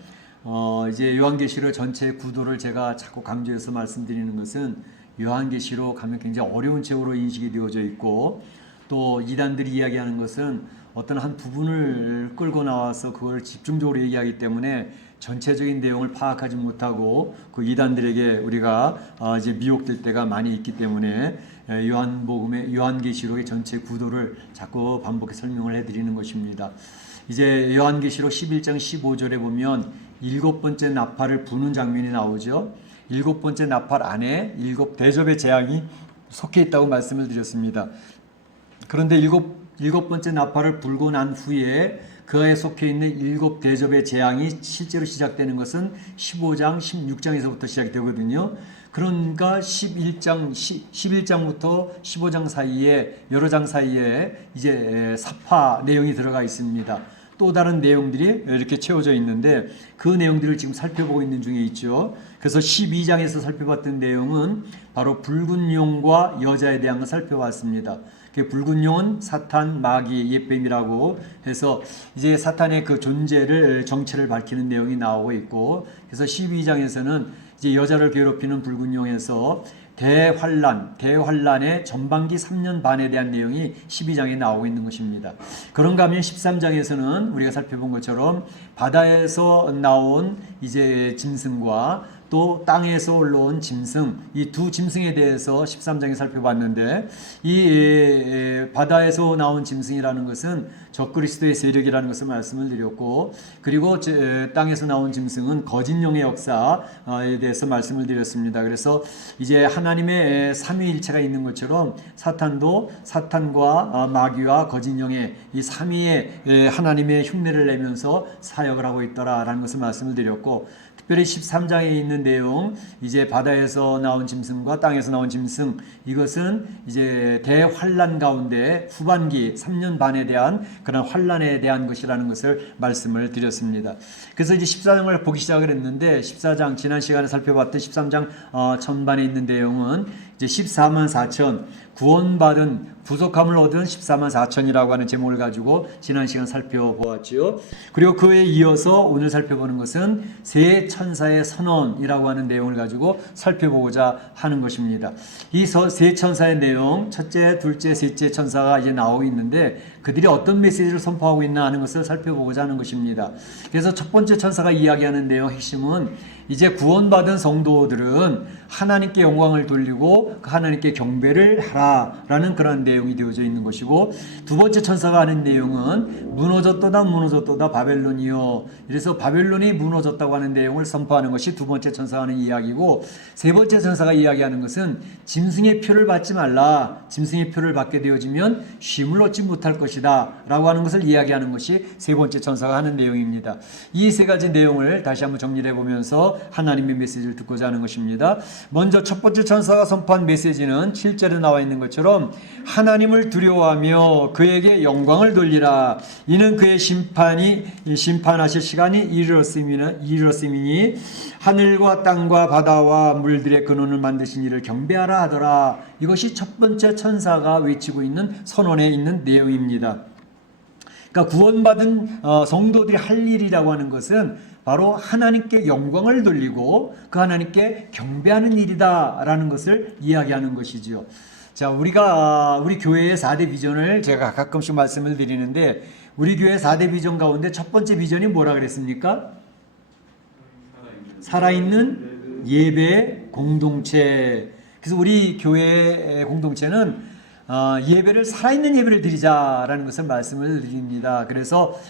이제 요한계시록 전체 구도를 제가 자꾸 강조해서 말씀드리는 것은 요한계시록 하면 굉장히 어려운 책으로 인식이 되어져 있고 또 이단들이 이야기하는 것은 어떤 한 부분을 끌고 나와서 그걸 집중적으로 얘기하기 때문에 전체적인 내용을 파악하지 못하고 그 이단들에게 우리가 이제 미혹될 때가 많이 있기 때문에 요한계시록의 전체 구도를 자꾸 반복해 설명을 해드리는 것입니다. 이제 요한계시록 11장 15절에 보면 7번째 나팔을 부는 장면이 나오죠. 7번째 나팔 안에 7대접의 재앙이 속해 있다고 말씀을 드렸습니다. 그런데 7번째 나팔을 불고 난 후에 그 안에 속해 있는 7대접의 재앙이 실제로 시작되는 것은 15장, 16장에서부터 시작이 되거든요. 그러니까 11장부터 15장 사이에 여러 장 사이에 이제 사파 내용이 들어가 있습니다. 또 다른 내용들이 이렇게 채워져 있는데 그 내용들을 지금 살펴보고 있는 중에 있죠. 그래서 12장에서 살펴봤던 내용은 바로 붉은 용과 여자에 대한 걸 살펴봤습니다. 그 붉은 용은 사탄, 마귀, 옛뱀이라고 해서 이제 사탄의 그 존재를 정체를 밝히는 내용이 나오고 있고, 그래서 12장에서는 이제 여자를 괴롭히는 붉은 용에서 대환란의 전반기 3년 반에 대한 내용이 12장에 나오고 있는 것입니다. 그런가 하면 13장에서는 우리가 살펴본 것처럼 바다에서 나온 이제 짐승과 또 땅에서 올라온 짐승, 이 두 짐승에 대해서 13장에 살펴봤는데, 이 바다에서 나온 짐승이라는 것은 적그리스도의 세력이라는 것을 말씀을 드렸고, 그리고 땅에서 나온 짐승은 거짓용의 역사에 대해서 말씀을 드렸습니다. 그래서 이제 하나님의 삼위일체가 있는 것처럼 사탄도 사탄과 마귀와 거짓용의 이 삼위의 하나님의 흉내를 내면서 사역을 하고 있더라라는 것을 말씀을 드렸고, 특별히 13장에 있는 내용, 이제 바다에서 나온 짐승과 땅에서 나온 짐승, 이것은 이제 대환란 가운데 후반기 3년 반에 대한 그런 환란에 대한 것이라는 것을 말씀을 드렸습니다. 그래서 이제 14장을 보기 시작을 했는데, 14장 지난 시간에 살펴봤던 13장 전반에 있는 내용은 이제 14만 4천 구원받은 구속함을 얻은 14만 4천이라고 하는 제목을 가지고 지난 시간 살펴보았죠. 그리고 그에 이어서 오늘 살펴보는 것은 세 천사의 선언이라고 하는 내용을 가지고 살펴보고자 하는 것입니다. 이 세 천사의 내용, 첫째, 둘째, 셋째 천사가 이제 나오고 있는데 그들이 어떤 메시지를 선포하고 있나 하는 것을 살펴보고자 하는 것입니다. 그래서 첫 번째 천사가 이야기하는 내용 핵심은 이제 구원받은 성도들은 하나님께 영광을 돌리고 하나님께 경배를 하라라는 그런 내용이 되어져 있는 것이고, 두 번째 천사가 하는 내용은 무너졌도다 바벨론이요. 이래서 바벨론이 무너졌다고 하는 내용을 선포하는 것이 두 번째 천사가 하는 이야기고, 세 번째 천사가 이야기하는 것은 짐승의 표를 받지 말라. 짐승의 표를 받게 되어지면 쉼을 얻지 못할 것이다 라고 하는 것을 이야기하는 것이 세 번째 천사가 하는 내용입니다. 이 세 가지 내용을 다시 한번 정리해 보면서 하나님의 메시지를 듣고자 하는 것입니다. 먼저 첫 번째 천사가 선포한 메시지는 7절에 나와 있는 것처럼 하나님을 두려워하며 그에게 영광을 돌리라. 이는 그의 심판하실 시간이 이르렀음이니 하늘과 땅과 바다와 물들의 근원을 만드신 이를 경배하라 하더라. 이것이 첫 번째 천사가 외치고 있는 선언에 있는 내용입니다. 그러니까 구원받은 성도들이 할 일이라고 하는 것은 바로 하나님께 영광을 돌리고 그 하나님께 경배하는 일이다라는 것을 이야기하는 것이지요. 자, 우리 교회의 4대 비전을 제가 가끔씩 말씀을 드리는데, 우리 교회 4대 비전 가운데 첫 번째 비전이 뭐라 그랬습니까? 살아있는 예배 공동체. 그래서 우리 교회 공동체는 예배를 살아있는 예배를 드리자라는 것을 말씀을 드립니다. 그래서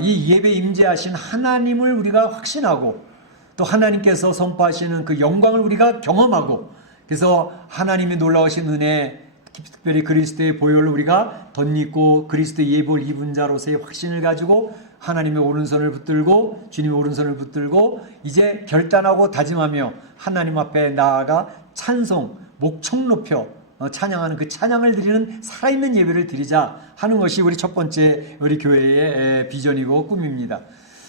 이 예배에 임재하신 하나님을 우리가 확신하고 또 하나님께서 선포하시는 그 영광을 우리가 경험하고, 그래서 하나님의 놀라우신 은혜, 특별히 그리스도의 보혈을 우리가 덧입고 그리스도의 예복을 입은 자로서의 확신을 가지고 하나님의 오른손을 붙들고 주님의 오른손을 붙들고 이제 결단하고 다짐하며 하나님 앞에 나아가 찬송, 목청 높여 찬양하는 그 찬양을 드리는 살아있는 예배를 드리자 하는 것이 우리 첫 번째 우리 교회의 비전이고 꿈입니다.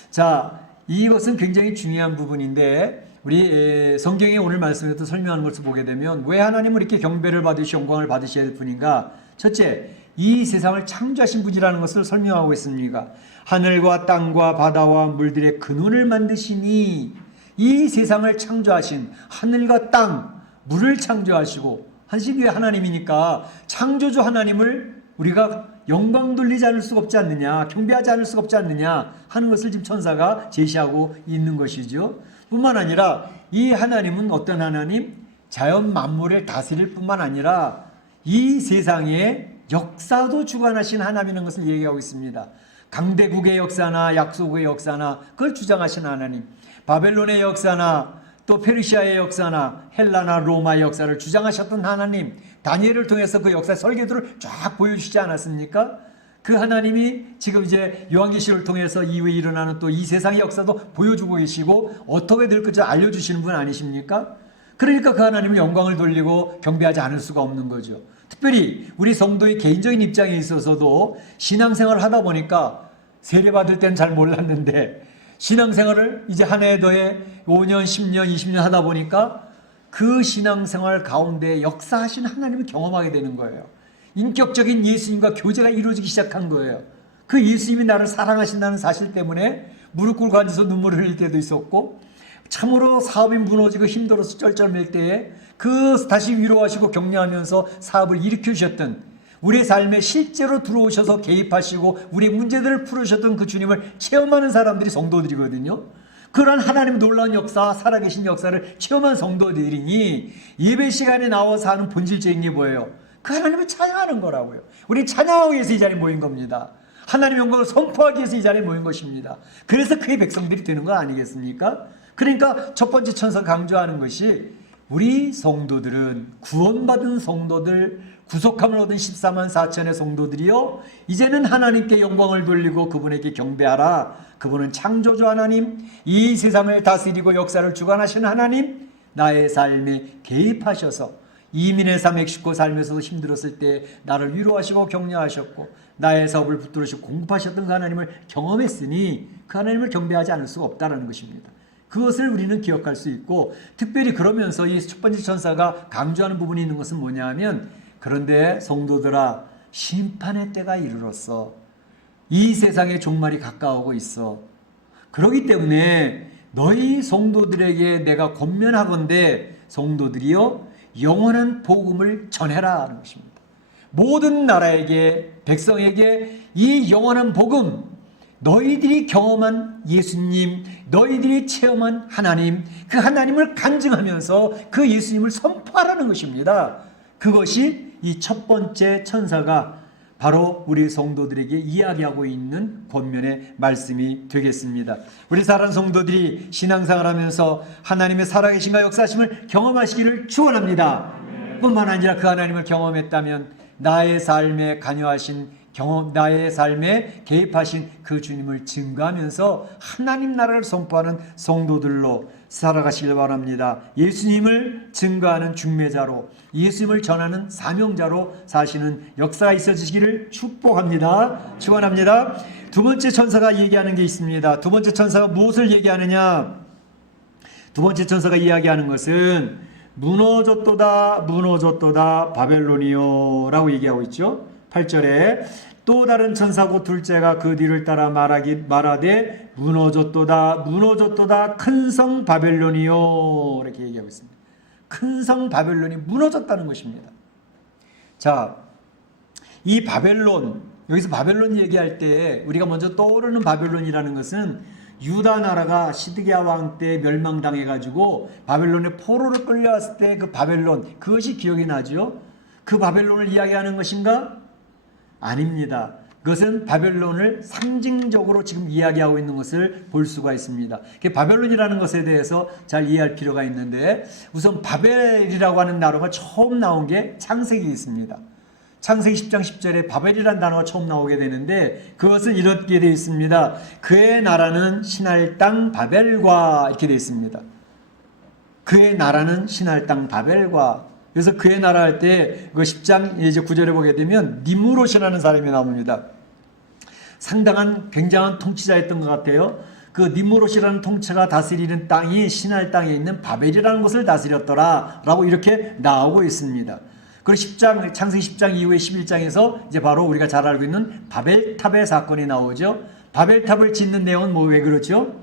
자, 이것은 굉장히 중요한 부분인데 우리 성경에 오늘 말씀에서 설명하는 것을 보게 되면 왜 하나님은 이렇게 경배를 받으시고 영광을 받으셔야 할 분인가? 첫째, 이 세상을 창조하신 분이라는 것을 설명하고 있습니다. 하늘과 땅과 바다와 물들의 근원을 만드시니 이 세상을 창조하신 하늘과 땅, 물을 창조하시고 하신 하나님이니까 창조주 하나님을 우리가 영광 돌리지 않을 수가 없지 않느냐, 경배하지 않을 수가 없지 않느냐 하는 것을 지금 천사가 제시하고 있는 것이죠. 뿐만 아니라 이 하나님은 어떤 하나님? 자연 만물을 다스릴 뿐만 아니라 이 세상의 역사도 주관하신 하나님이라는 것을 얘기하고 있습니다. 강대국의 역사나 약소국의 역사나 그걸 주장하신 하나님, 바벨론의 역사나 또 페르시아의 역사나 헬라나 로마의 역사를 주장하셨던 하나님, 다니엘을 통해서 그 역사의 설계도를 쫙 보여주시지 않았습니까? 그 하나님이 지금 이제 요한계시를 통해서 이후에 일어나는 또 이 세상의 역사도 보여주고 계시고 어떻게 될 것을 알려주시는 분 아니십니까? 그러니까 그 하나님을 영광을 돌리고 경배하지 않을 수가 없는 거죠. 특별히 우리 성도의 개인적인 입장에 있어서도 신앙생활을 하다 보니까 세례받을 때는 잘 몰랐는데 신앙생활을 이제 한 해 더해 5년, 10년, 20년 하다 보니까 그 신앙생활 가운데 역사하신 하나님을 경험하게 되는 거예요. 인격적인 예수님과 교제가 이루어지기 시작한 거예요. 그 예수님이 나를 사랑하신다는 사실 때문에 무릎 꿇고 앉아서 눈물을 흘릴 때도 있었고 참으로 사업이 무너지고 힘들어서 쩔쩔맬 때에 그 다시 위로하시고 격려하면서 사업을 일으켜주셨던 우리의 삶에 실제로 들어오셔서 개입하시고 우리의 문제들을 풀으셨던 그 주님을 체험하는 사람들이 성도들이거든요. 그런 하나님 놀라운 역사, 살아계신 역사를 체험한 성도들이니 예배 시간에 나와서 하는 본질적인 게 뭐예요? 그 하나님을 찬양하는 거라고요. 우리 찬양하기 위해서 이 자리에 모인 겁니다. 하나님의 영광을 선포하기 위해서 이 자리에 모인 것입니다. 그래서 그의 백성들이 되는 거 아니겠습니까? 그러니까 첫 번째 천사 강조하는 것이 우리 성도들은 구원받은 성도들, 구속함을 얻은 14만 4천의 성도들이요 이제는 하나님께 영광을 돌리고 그분에게 경배하라. 그분은 창조주 하나님, 이 세상을 다스리고 역사를 주관하시는 하나님, 나의 삶에 개입하셔서 이민의 삶 멕시코 살면서도 힘들었을 때 나를 위로하시고 격려하셨고 나의 사업을 붙들으시고 공급하셨던 그 하나님을 경험했으니 그 하나님을 경배하지 않을 수가 없다는 것입니다. 그것을 우리는 기억할 수 있고 특별히 그러면서 이 첫 번째 천사가 강조하는 부분이 있는 것은 뭐냐 하면 그런데 성도들아 심판의 때가 이르렀어. 이 세상의 종말이 가까우고 있어. 그렇기 때문에 너희 성도들에게 내가 권면하건대 성도들이여 영원한 복음을 전해라 하는 것입니다. 모든 나라에게 백성에게 이 영원한 복음 너희들이 경험한 예수님, 너희들이 체험한 하나님, 그 하나님을 간증하면서 그 예수님을 선포하라는 것입니다. 그것이 이 첫 번째 천사가 바로 우리 성도들에게 이야기하고 있는 권면의 말씀이 되겠습니다. 우리 사랑하는 성도들이 신앙생활하면서 하나님의 살아계신과 역사하심을 경험하시기를 축원합니다. 뿐만 아니라 그 하나님을 경험했다면 나의 삶에 관여하신 나의 삶에 개입하신 그 주님을 증거하면서 하나님 나라를 선포하는 성도들로 살아가시길 바랍니다. 예수님을 증거하는 중매자로 예수님을 전하는 사명자로 사시는 역사가 있어지시기를 축복합니다. 축원합니다. 두 번째 천사가 얘기하는 게 있습니다. 두 번째 천사가 무엇을 얘기하느냐? 두 번째 천사가 이야기하는 것은 무너졌도다 무너졌도다 바벨론이요 라고 얘기하고 있죠. 8절에 또 다른 천사고 둘째가 그 뒤를 따라 말하되 무너졌도다 무너졌도다 큰 성 바벨론이요 이렇게 얘기하고 있습니다. 큰 성 바벨론이 무너졌다는 것입니다. 자, 이 바벨론, 여기서 바벨론 얘기할 때 우리가 먼저 떠오르는 바벨론이라는 것은 유다 나라가 시드기야 왕 때 멸망당해가지고 바벨론에 포로로 끌려왔을 때 그 바벨론, 그것이 기억이 나죠. 그 바벨론을 이야기하는 것인가? 아닙니다. 그것은 바벨론을 상징적으로 지금 이야기하고 있는 것을 볼 수가 있습니다. 바벨론이라는 것에 대해서 잘 이해할 필요가 있는데 우선 바벨이라고 하는 나라가 처음 나온 게 창세기 있습니다. 창세기 10장 10절에 바벨이라는 단어가 처음 나오게 되는데 그것은 이렇게 되어 있습니다. 그의 나라는 신할 땅 바벨과 이렇게 되어 있습니다. 그의 나라는 신할 땅 바벨과. 그래서 그의 나라 할 때 그 10장 이제 9절에 보게 되면 니무롯이라는 사람이 나옵니다. 상당한 굉장한 통치자였던 것 같아요. 그 니무롯이라는 통치가 다스리는 땅이 신할 땅에 있는 바벨이라는 곳을 다스렸더라 라고 이렇게 나오고 있습니다. 그리고 10장, 창세기 10장 이후에 11장에서 이제 바로 우리가 잘 알고 있는 바벨탑의 사건이 나오죠. 바벨탑을 짓는 내용은 뭐 왜 그렇죠?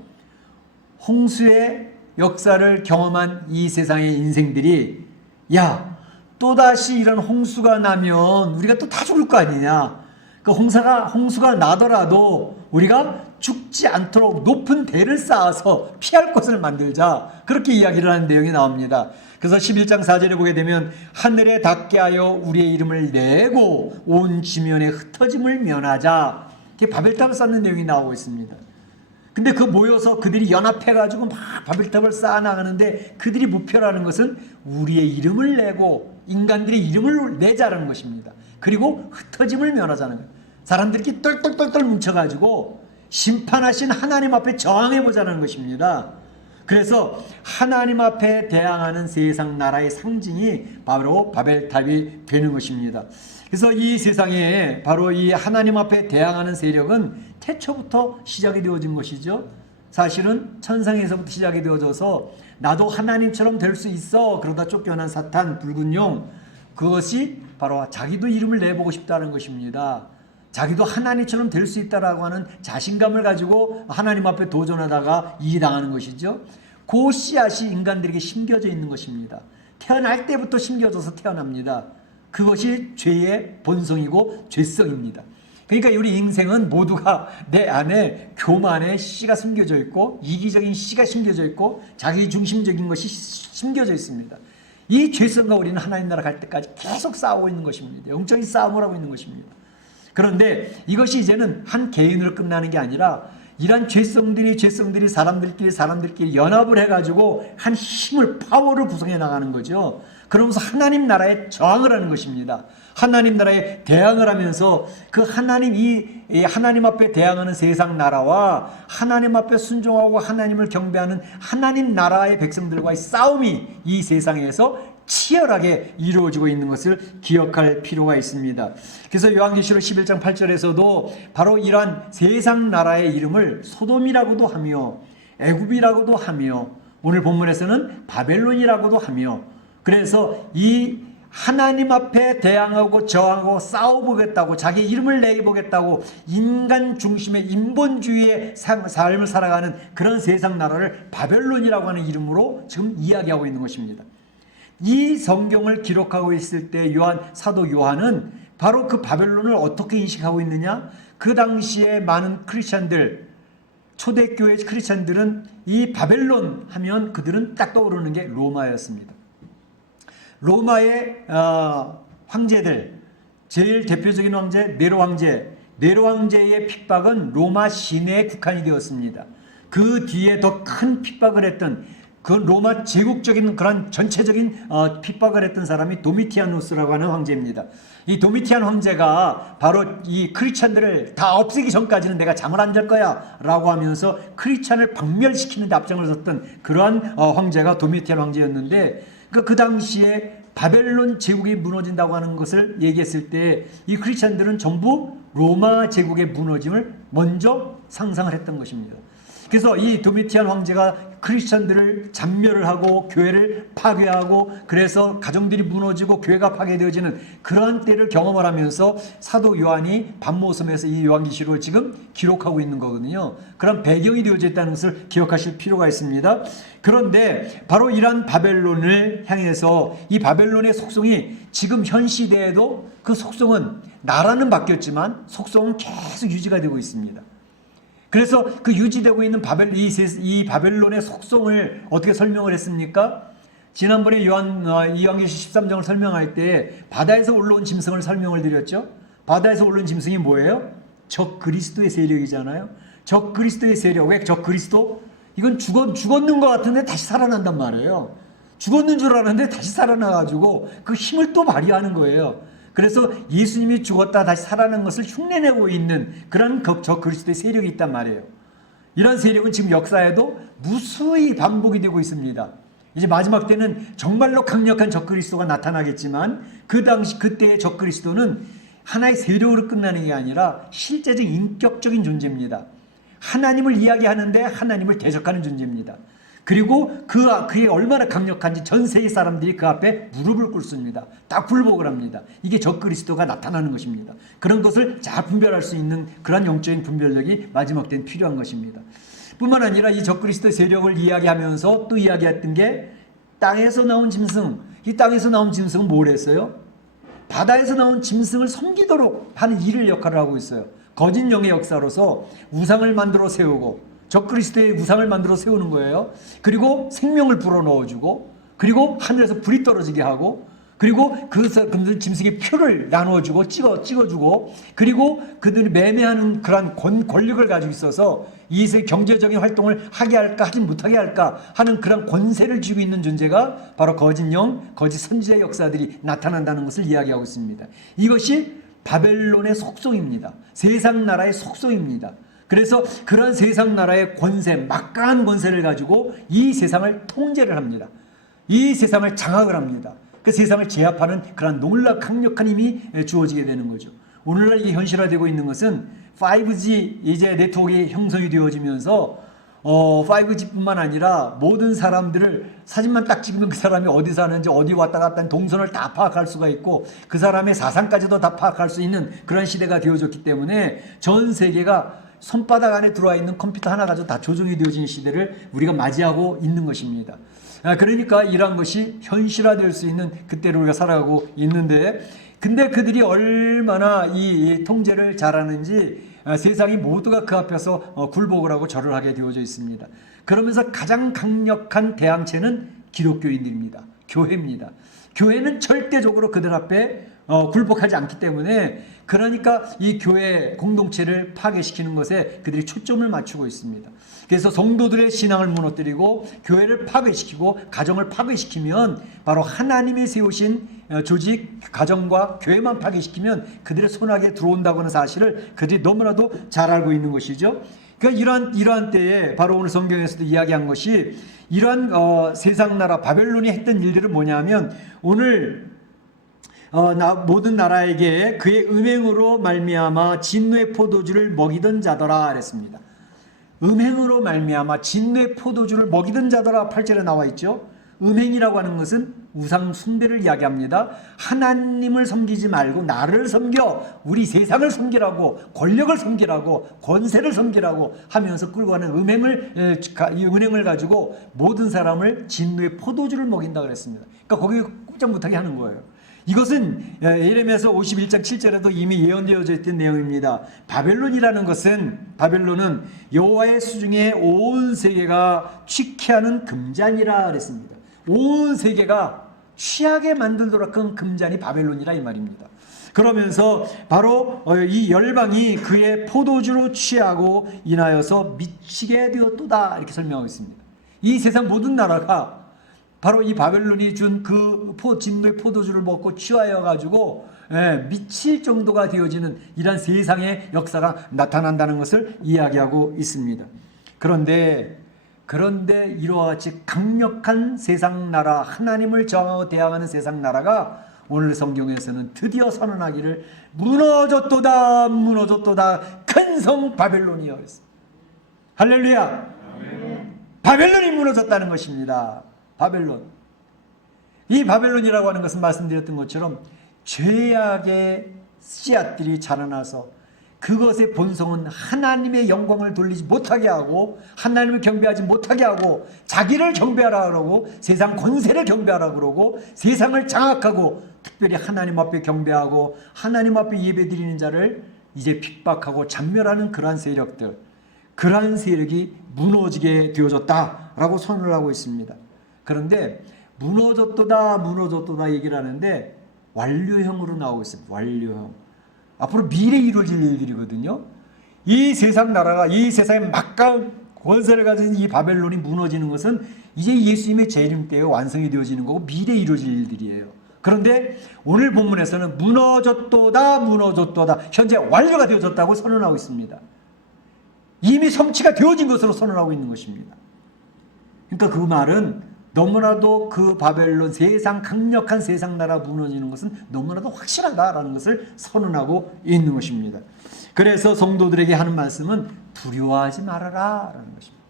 홍수의 역사를 경험한 이 세상의 인생들이 야, 또다시 이런 홍수가 나면 우리가 또 다 죽을 거 아니냐. 그 홍수가 나더라도 우리가 죽지 않도록 높은 대를 쌓아서 피할 곳을 만들자. 그렇게 이야기를 하는 내용이 나옵니다. 그래서 11장 4절에 보게 되면 하늘에 닿게 하여 우리의 이름을 내고 온 지면에 흩어짐을 면하자. 이렇게 바벨탑을 쌓는 내용이 나오고 있습니다. 근데 그 모여서 그들이 연합해가지고 막 바벨탑을 쌓아나가는데 그들이 목표라는 것은 우리의 이름을 내고 인간들의 이름을 내자라는 것입니다. 그리고 흩어짐을 면하자는 거예요. 사람들끼리 똘똘똘똘 뭉쳐가지고 심판하신 하나님 앞에 저항해보자는 것입니다. 그래서 하나님 앞에 대항하는 세상 나라의 상징이 바로 바벨탑이 되는 것입니다. 그래서 이 세상에 바로 이 하나님 앞에 대항하는 세력은 태초부터 시작이 되어진 것이죠. 사실은 천상에서부터 시작이 되어져서 나도 하나님처럼 될 수 있어 그러다 쫓겨난 사탄 붉은 용, 그것이 바로 자기도 이름을 내보고 싶다는 것입니다. 자기도 하나님처럼 될 수 있다라고 하는 자신감을 가지고 하나님 앞에 도전하다가 이기당하는 것이죠. 그 씨앗이 인간들에게 심겨져 있는 것입니다. 태어날 때부터 심겨져서 태어납니다. 그것이 죄의 본성이고 죄성입니다. 그러니까 우리 인생은 모두가 내 안에 교만의 씨가 숨겨져 있고 이기적인 씨가 심겨져 있고 자기 중심적인 것이 심겨져 있습니다. 이 죄성과 우리는 하나님 나라 갈 때까지 계속 싸우고 있는 것입니다. 영적인 싸움을 하고 있는 것입니다. 그런데 이것이 이제는 한 개인으로 끝나는 게 아니라 이런 죄성들이 사람들끼리 연합을 해가지고 한 힘을, 파워를 구성해 나가는 거죠. 그러면서 하나님 나라에 저항을 하는 것입니다. 하나님 나라에 대항을 하면서 그 하나님 앞에 대항하는 세상 나라와 하나님 앞에 순종하고 하나님을 경배하는 하나님 나라의 백성들과의 싸움이 이 세상에서 치열하게 이루어지고 있는 것을 기억할 필요가 있습니다. 그래서 요한계시록 11장 8절에서도 바로 이러한 세상 나라의 이름을 소돔이라고도 하며 애굽이라고도 하며 오늘 본문에서는 바벨론이라고도 하며 그래서 이 하나님 앞에 대항하고 저항하고 싸워보겠다고 자기 이름을 내보겠다고 인간 중심의 인본주의의 삶을 살아가는 그런 세상 나라를 바벨론이라고 하는 이름으로 지금 이야기하고 있는 것입니다. 이 성경을 기록하고 있을 때 사도 요한은 바로 그 바벨론을 어떻게 인식하고 있느냐? 그 당시에 많은 크리스찬들, 초대교회 크리스찬들은 이 바벨론 하면 그들은 딱 떠오르는 게 로마였습니다. 로마의 황제들, 제일 대표적인 황제 네로 황제의 핍박은 로마 시내에 국한이 되었습니다. 그 뒤에 더 큰 핍박을 했던 그 로마 제국적인 그런 전체적인 핍박을 했던 사람이 도미티아누스라고 하는 황제입니다. 이 도미티안 황제가 바로 이 크리스찬들을 다 없애기 전까지는 내가 잠을 안 잘 거야 라고 하면서 크리스찬을 박멸시키는 데 앞장을 섰던 그러한 황제가 도미티안 황제였는데 그 당시에 바벨론 제국이 무너진다고 하는 것을 얘기했을 때 이 크리스찬들은 전부 로마 제국의 무너짐을 먼저 상상을 했던 것입니다. 그래서 이 도미티안 황제가 크리스천들을 잔멸을 하고 교회를 파괴하고 그래서 가정들이 무너지고 교회가 파괴되어지는 그러한 때를 경험을 하면서 사도 요한이 밤모섬에서 이 요한계시록을 지금 기록하고 있는 거거든요. 그런 배경이 되어져 있다는 것을 기억하실 필요가 있습니다. 그런데 바로 이러한 바벨론을 향해서 이 바벨론의 속성이 지금 현 시대에도 그 속성은 나라는 바뀌었지만 속성은 계속 유지가 되고 있습니다. 그래서 그 유지되고 있는 이 바벨론의 속성을 어떻게 설명을 했습니까? 지난번에 요한계시 13장을 설명할 때 바다에서 올라온 짐승을 설명을 드렸죠. 바다에서 올라온 짐승이 뭐예요? 적 그리스도의 세력이잖아요. 적 그리스도의 세력. 왜 적 그리스도? 이건 죽었는 것 같은데 다시 살아난단 말이에요. 죽었는 줄 알았는데 다시 살아나가지고 그 힘을 또 발휘하는 거예요. 그래서 예수님이 죽었다 다시 살아난 것을 흉내내고 있는 그런 적그리스도의 세력이 있단 말이에요. 이런 세력은 지금 역사에도 무수히 반복이 되고 있습니다. 이제 마지막 때는 정말로 강력한 적그리스도가 나타나겠지만 그 당시 그때의 적그리스도는 하나의 세력으로 끝나는 게 아니라 실제적 인격적인 존재입니다. 하나님을 이야기하는데 하나님을 대적하는 존재입니다. 그리고 그게 얼마나 강력한지 전 세계 사람들이 그 앞에 무릎을 꿇습니다. 다 굴복을 합니다. 이게 적그리스도가 나타나는 것입니다. 그런 것을 잘 분별할 수 있는 그런 영적인 분별력이 마지막 때는 필요한 것입니다. 뿐만 아니라 이 적그리스도의 세력을 이야기하면서 또 이야기했던 게 땅에서 나온 짐승. 이 땅에서 나온 짐승은 뭘 했어요? 바다에서 나온 짐승을 섬기도록 하는 일을 역할을 하고 있어요. 거짓 영의 역사로서 우상을 만들어 세우고 적그리스도의 우상을 만들어 세우는 거예요. 그리고 생명을 불어넣어주고 그리고 하늘에서 불이 떨어지게 하고 그리고 그들 짐승의 표를 나누어주고 찍어주고 그리고 그들이 매매하는 그러한 권력을 가지고 있어서 이세 경제적인 활동을 하게 할까 하지 못하게 할까 하는 그런 권세를 쥐고 있는 존재가 바로 거짓 영, 거짓 선지자의 역사들이 나타난다는 것을 이야기하고 있습니다. 이것이 바벨론의 속성입니다. 세상 나라의 속성입니다. 그래서 그런 세상 나라의 권세, 막강한 권세를 가지고 이 세상을 통제를 합니다. 이 세상을 장악을 합니다. 그 세상을 제압하는 그런 놀라 강력한 힘이 주어지게 되는 거죠. 오늘날 이게 현실화되고 있는 것은 5G 이제 네트워크가 형성이 되어지면서 5G뿐만 아니라 모든 사람들을 사진만 딱 찍으면 그 사람이 어디 사는지 어디 왔다 갔다 하는 동선을 다 파악할 수가 있고 그 사람의 사상까지도 다 파악할 수 있는 그런 시대가 되어졌기 때문에 전 세계가 손바닥 안에 들어와 있는 컴퓨터 하나 가지고 다 조종이 되어진 시대를 우리가 맞이하고 있는 것입니다. 그러니까 이러한 것이 현실화될 수 있는 그때를 우리가 살아가고 있는데 근데 그들이 얼마나 이 통제를 잘하는지 세상이 모두가 그 앞에서 굴복을 하고 절을 하게 되어져 있습니다. 그러면서 가장 강력한 대항체는 기독교인들입니다. 교회입니다. 교회는 절대적으로 그들 앞에 굴복하지 않기 때문에 그러니까 이 교회 공동체를 파괴시키는 것에 그들이 초점을 맞추고 있습니다. 그래서 성도들의 신앙을 무너뜨리고 교회를 파괴시키고 가정을 파괴시키면 바로 하나님이 세우신 조직, 가정과 교회만 파괴시키면 그들의 손아귀에 들어온다고 하는 사실을 그들이 너무나도 잘 알고 있는 것이죠. 그러니까 이러한 때에 바로 오늘 성경에서도 이야기한 것이 이러한 세상 나라 바벨론이 했던 일들은 뭐냐면 오늘 모든 나라에게 그의 음행으로 말미암아 진노의 포도주를 먹이던 자더라 그랬습니다. 음행으로 말미암아 진노의 포도주를 먹이던 자더라 8절에 나와 있죠. 음행이라고 하는 것은 우상 숭배를 이야기합니다. 하나님을 섬기지 말고 나를 섬겨 우리 세상을 섬기라고 권력을 섬기라고 권세를 섬기라고 하면서 끌고 가는 은행을 가지고 모든 사람을 진노의 포도주를 먹인다 그랬습니다. 그러니까 거기에 꼼짝 못하게 하는 거예요. 이것은 예레미야서 51장 7절에도 이미 예언되어져 있던 내용입니다. 바벨론은 여호와의 수중에 온 세계가 취케하는 금잔이라 그랬습니다. 온 세계가 취하게 만들도록 한 금잔이 바벨론이라 이 말입니다. 그러면서 바로 이 열방이 그의 포도주로 취하고 인하여서 미치게 되었도다 이렇게 설명하고 있습니다. 이 세상 모든 나라가 바로 이 바벨론이 준 그 진노의 포도주를 먹고 취하여 가지고 미칠 정도가 되어지는 이런 세상의 역사가 나타난다는 것을 이야기하고 있습니다. 그런데 이와 같이 강력한 세상 나라, 하나님을 저항하고 대항하는 세상 나라가 오늘 성경에서는 드디어 선언하기를 무너졌도다 큰 성 바벨론이여. 할렐루야. 바벨론이 무너졌다는 것입니다. 바벨론. 이 바벨론이라고 하는 것은 말씀드렸던 것처럼 죄악의 씨앗들이 자라나서 그것의 본성은 하나님의 영광을 돌리지 못하게 하고 하나님을 경배하지 못하게 하고 자기를 경배하라 그러고 세상 권세를 경배하라 그러고 세상을 장악하고 특별히 하나님 앞에 경배하고 하나님 앞에 예배드리는 자를 이제 핍박하고 잔멸하는 그러한 세력들, 그러한 세력이 무너지게 되어졌다라고 선언을 하고 있습니다. 그런데 무너졌도다 얘기를 하는데 완료형으로 나오고 있습니다. 완료형. 앞으로 미래에 이루어질 일들이거든요. 이 세상 나라가 이 세상의 막강한 권세를 가진 이 바벨론이 무너지는 것은 이제 예수님의 재림 때에 완성이 되어지는 거고 미래에 이루어질 일들이에요. 그런데 오늘 본문에서는 무너졌도다 무너졌도다 현재 완료가 되어졌다고 선언하고 있습니다. 이미 성취가 되어진 것으로 선언하고 있는 것입니다. 그러니까 그 말은 너무나도 그 바벨론 세상 강력한 세상 나라 무너지는 것은 너무나도 확실하다라는 것을 선언하고 있는 것입니다. 그래서 성도들에게 하는 말씀은 두려워하지 말아라 라는 것입니다.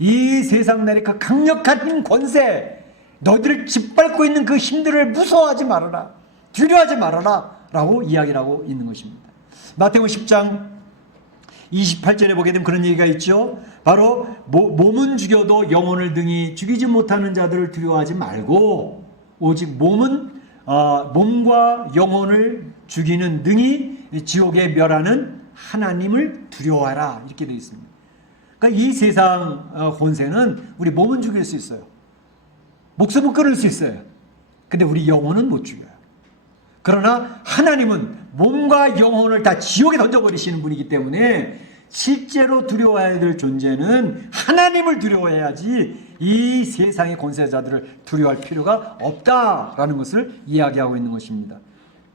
이 세상 나라의 그 강력한 힘 권세, 너희들을 짓밟고 있는 그 힘들을 무서워하지 말아라, 두려워하지 말아라 라고 이야기를 하고 있는 것입니다. 마태복음 10장 28절에 보게 되면 그런 얘기가 있죠. 바로 몸은 죽여도 영혼을 등이 죽이지 못하는 자들을 두려워하지 말고 오직 몸과 영혼을 죽이는 등이 지옥에 멸하는 하나님을 두려워하라 이렇게 되어 있습니다. 그러니까 이 세상 권세는 우리 몸은 죽일 수 있어요. 목숨은 끊을 수 있어요. 근데 우리 영혼은 못 죽여요. 그러나 하나님은 몸과 영혼을 다 지옥에 던져버리시는 분이기 때문에 실제로 두려워해야 될 존재는 하나님을 두려워해야지 이 세상의 권세자들을 두려워할 필요가 없다라는 것을 이야기하고 있는 것입니다.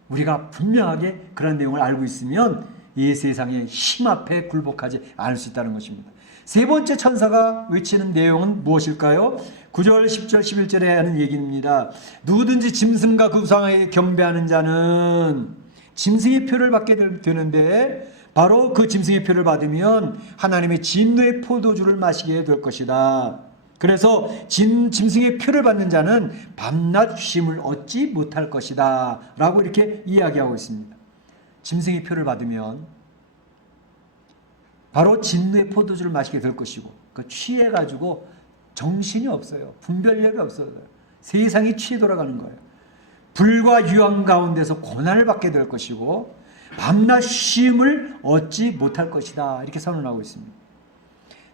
우리가 분명하게 그런 내용을 알고 있으면 이 세상의 힘 앞에 굴복하지 않을 수 있다는 것입니다. 세 번째 천사가 외치는 내용은 무엇일까요? 9절, 10절, 11절에 하는 얘기입니다. 누구든지 짐승과 그 우상에게 경배하는 자는 짐승의 표를 받게 되는데 바로 그 짐승의 표를 받으면 하나님의 진노의 포도주를 마시게 될 것이다. 그래서 짐승의 표를 받는 자는 밤낮 쉼을 얻지 못할 것이다 라고 이렇게 이야기하고 있습니다. 짐승의 표를 받으면 바로 진노의 포도주를 마시게 될 것이고 그 취해가지고 정신이 없어요. 분별력이 없어요. 세상이 취해 돌아가는 거예요. 불과 유황 가운데서 고난을 받게 될 것이고 밤낮 쉼을 얻지 못할 것이다 이렇게 선언하고 있습니다.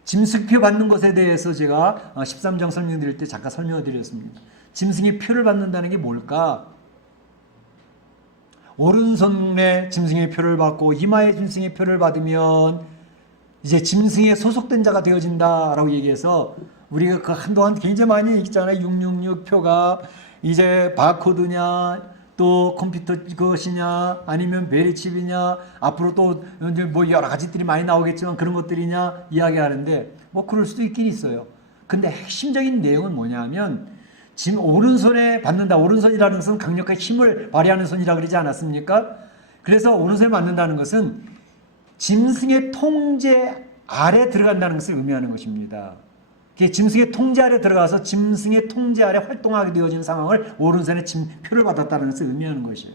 짐승표 받는 것에 대해서 제가 13장 설명드릴 때 잠깐 설명을 드렸습니다. 짐승의 표를 받는다는 게 뭘까? 오른손에 짐승의 표를 받고 이마에 짐승의 표를 받으면 이제 짐승에 소속된 자가 되어진다라고 얘기해서 우리가 그 한동안 굉장히 많이 얘기했잖아요. 666 표가 이제 바코드냐 또 컴퓨터 그것이냐 아니면 베리칩이냐 앞으로 또 뭐 여러 가지들이 많이 나오겠지만 그런 것들이냐 이야기하는데 뭐 그럴 수도 있긴 있어요. 근데 핵심적인 내용은 뭐냐면 지금 오른손에 받는다. 오른손이라는 것은 강력한 힘을 발휘하는 손이라고 그러지 않았습니까? 그래서 오른손에 받는다는 것은 짐승의 통제 아래 들어간다는 것을 의미하는 것입니다. 짐승의 통제 아래 들어가서 짐승의 통제 아래 활동하게 되어지는 상황을 오른손에 표를 받았다는 것을 의미하는 것이에요.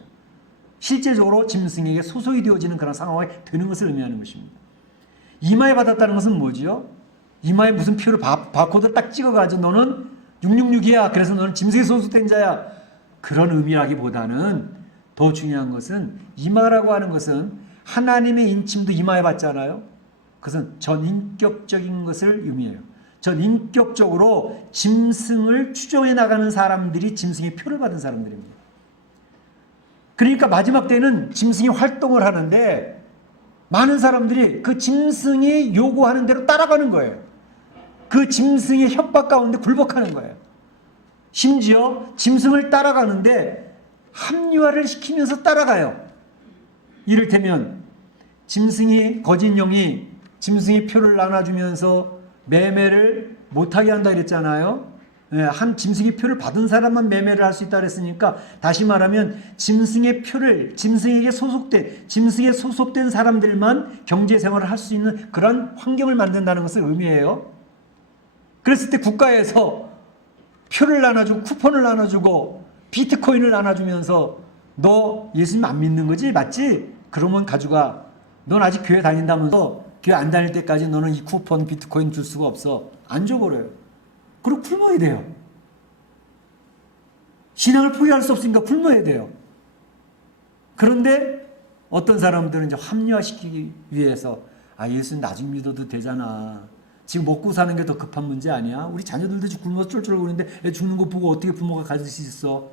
실제적으로 짐승에게 소속이 되어지는 그런 상황이 되는 것을 의미하는 것입니다. 이마에 받았다는 것은 뭐지요? 이마에 무슨 표를 바코드 딱 찍어가지고 너는 666이야. 그래서 너는 짐승에 소속된 자야. 그런 의미라기보다는 더 중요한 것은 이마라고 하는 것은 하나님의 인침도 이마에 받잖아요. 그것은 전인격적인 것을 의미해요. 전인격적으로 짐승을 추종해 나가는 사람들이 짐승의 표를 받은 사람들입니다. 그러니까 마지막 때는 짐승이 활동을 하는데 많은 사람들이 그 짐승이 요구하는 대로 따라가는 거예요. 그 짐승의 협박 가운데 굴복하는 거예요. 심지어 짐승을 따라가는데 합리화를 시키면서 따라가요. 이를테면 짐승이 거짓 영이 짐승의 표를 나눠주면서 매매를 못하게 한다 그랬잖아요. 한 짐승의 표를 받은 사람만 매매를 할 수 있다 그랬으니까 다시 말하면 짐승의 표를 짐승에게 소속된 사람들만 경제생활을 할 수 있는 그런 환경을 만든다는 것을 의미해요. 그랬을 때 국가에서 표를 나눠주고 쿠폰을 나눠주고 비트코인을 나눠주면서 너 예수님 안 믿는 거지? 맞지? 그러면 가져가. 넌 아직 교회 다닌다면서 교회 안 다닐 때까지 너는 이 쿠폰 비트코인 줄 수가 없어. 안 줘버려요. 그리고 굶어야 돼요. 신앙을 포기할 수 없으니까 굶어야 돼요. 그런데 어떤 사람들은 이제 합리화시키기 위해서 예수님 나중 믿어도 되잖아. 지금 먹고 사는 게 더 급한 문제 아니야? 우리 자녀들도 지금 굶어서 쫄쫄거리는데 애 죽는 거 보고 어떻게 부모가 가질 수 있어?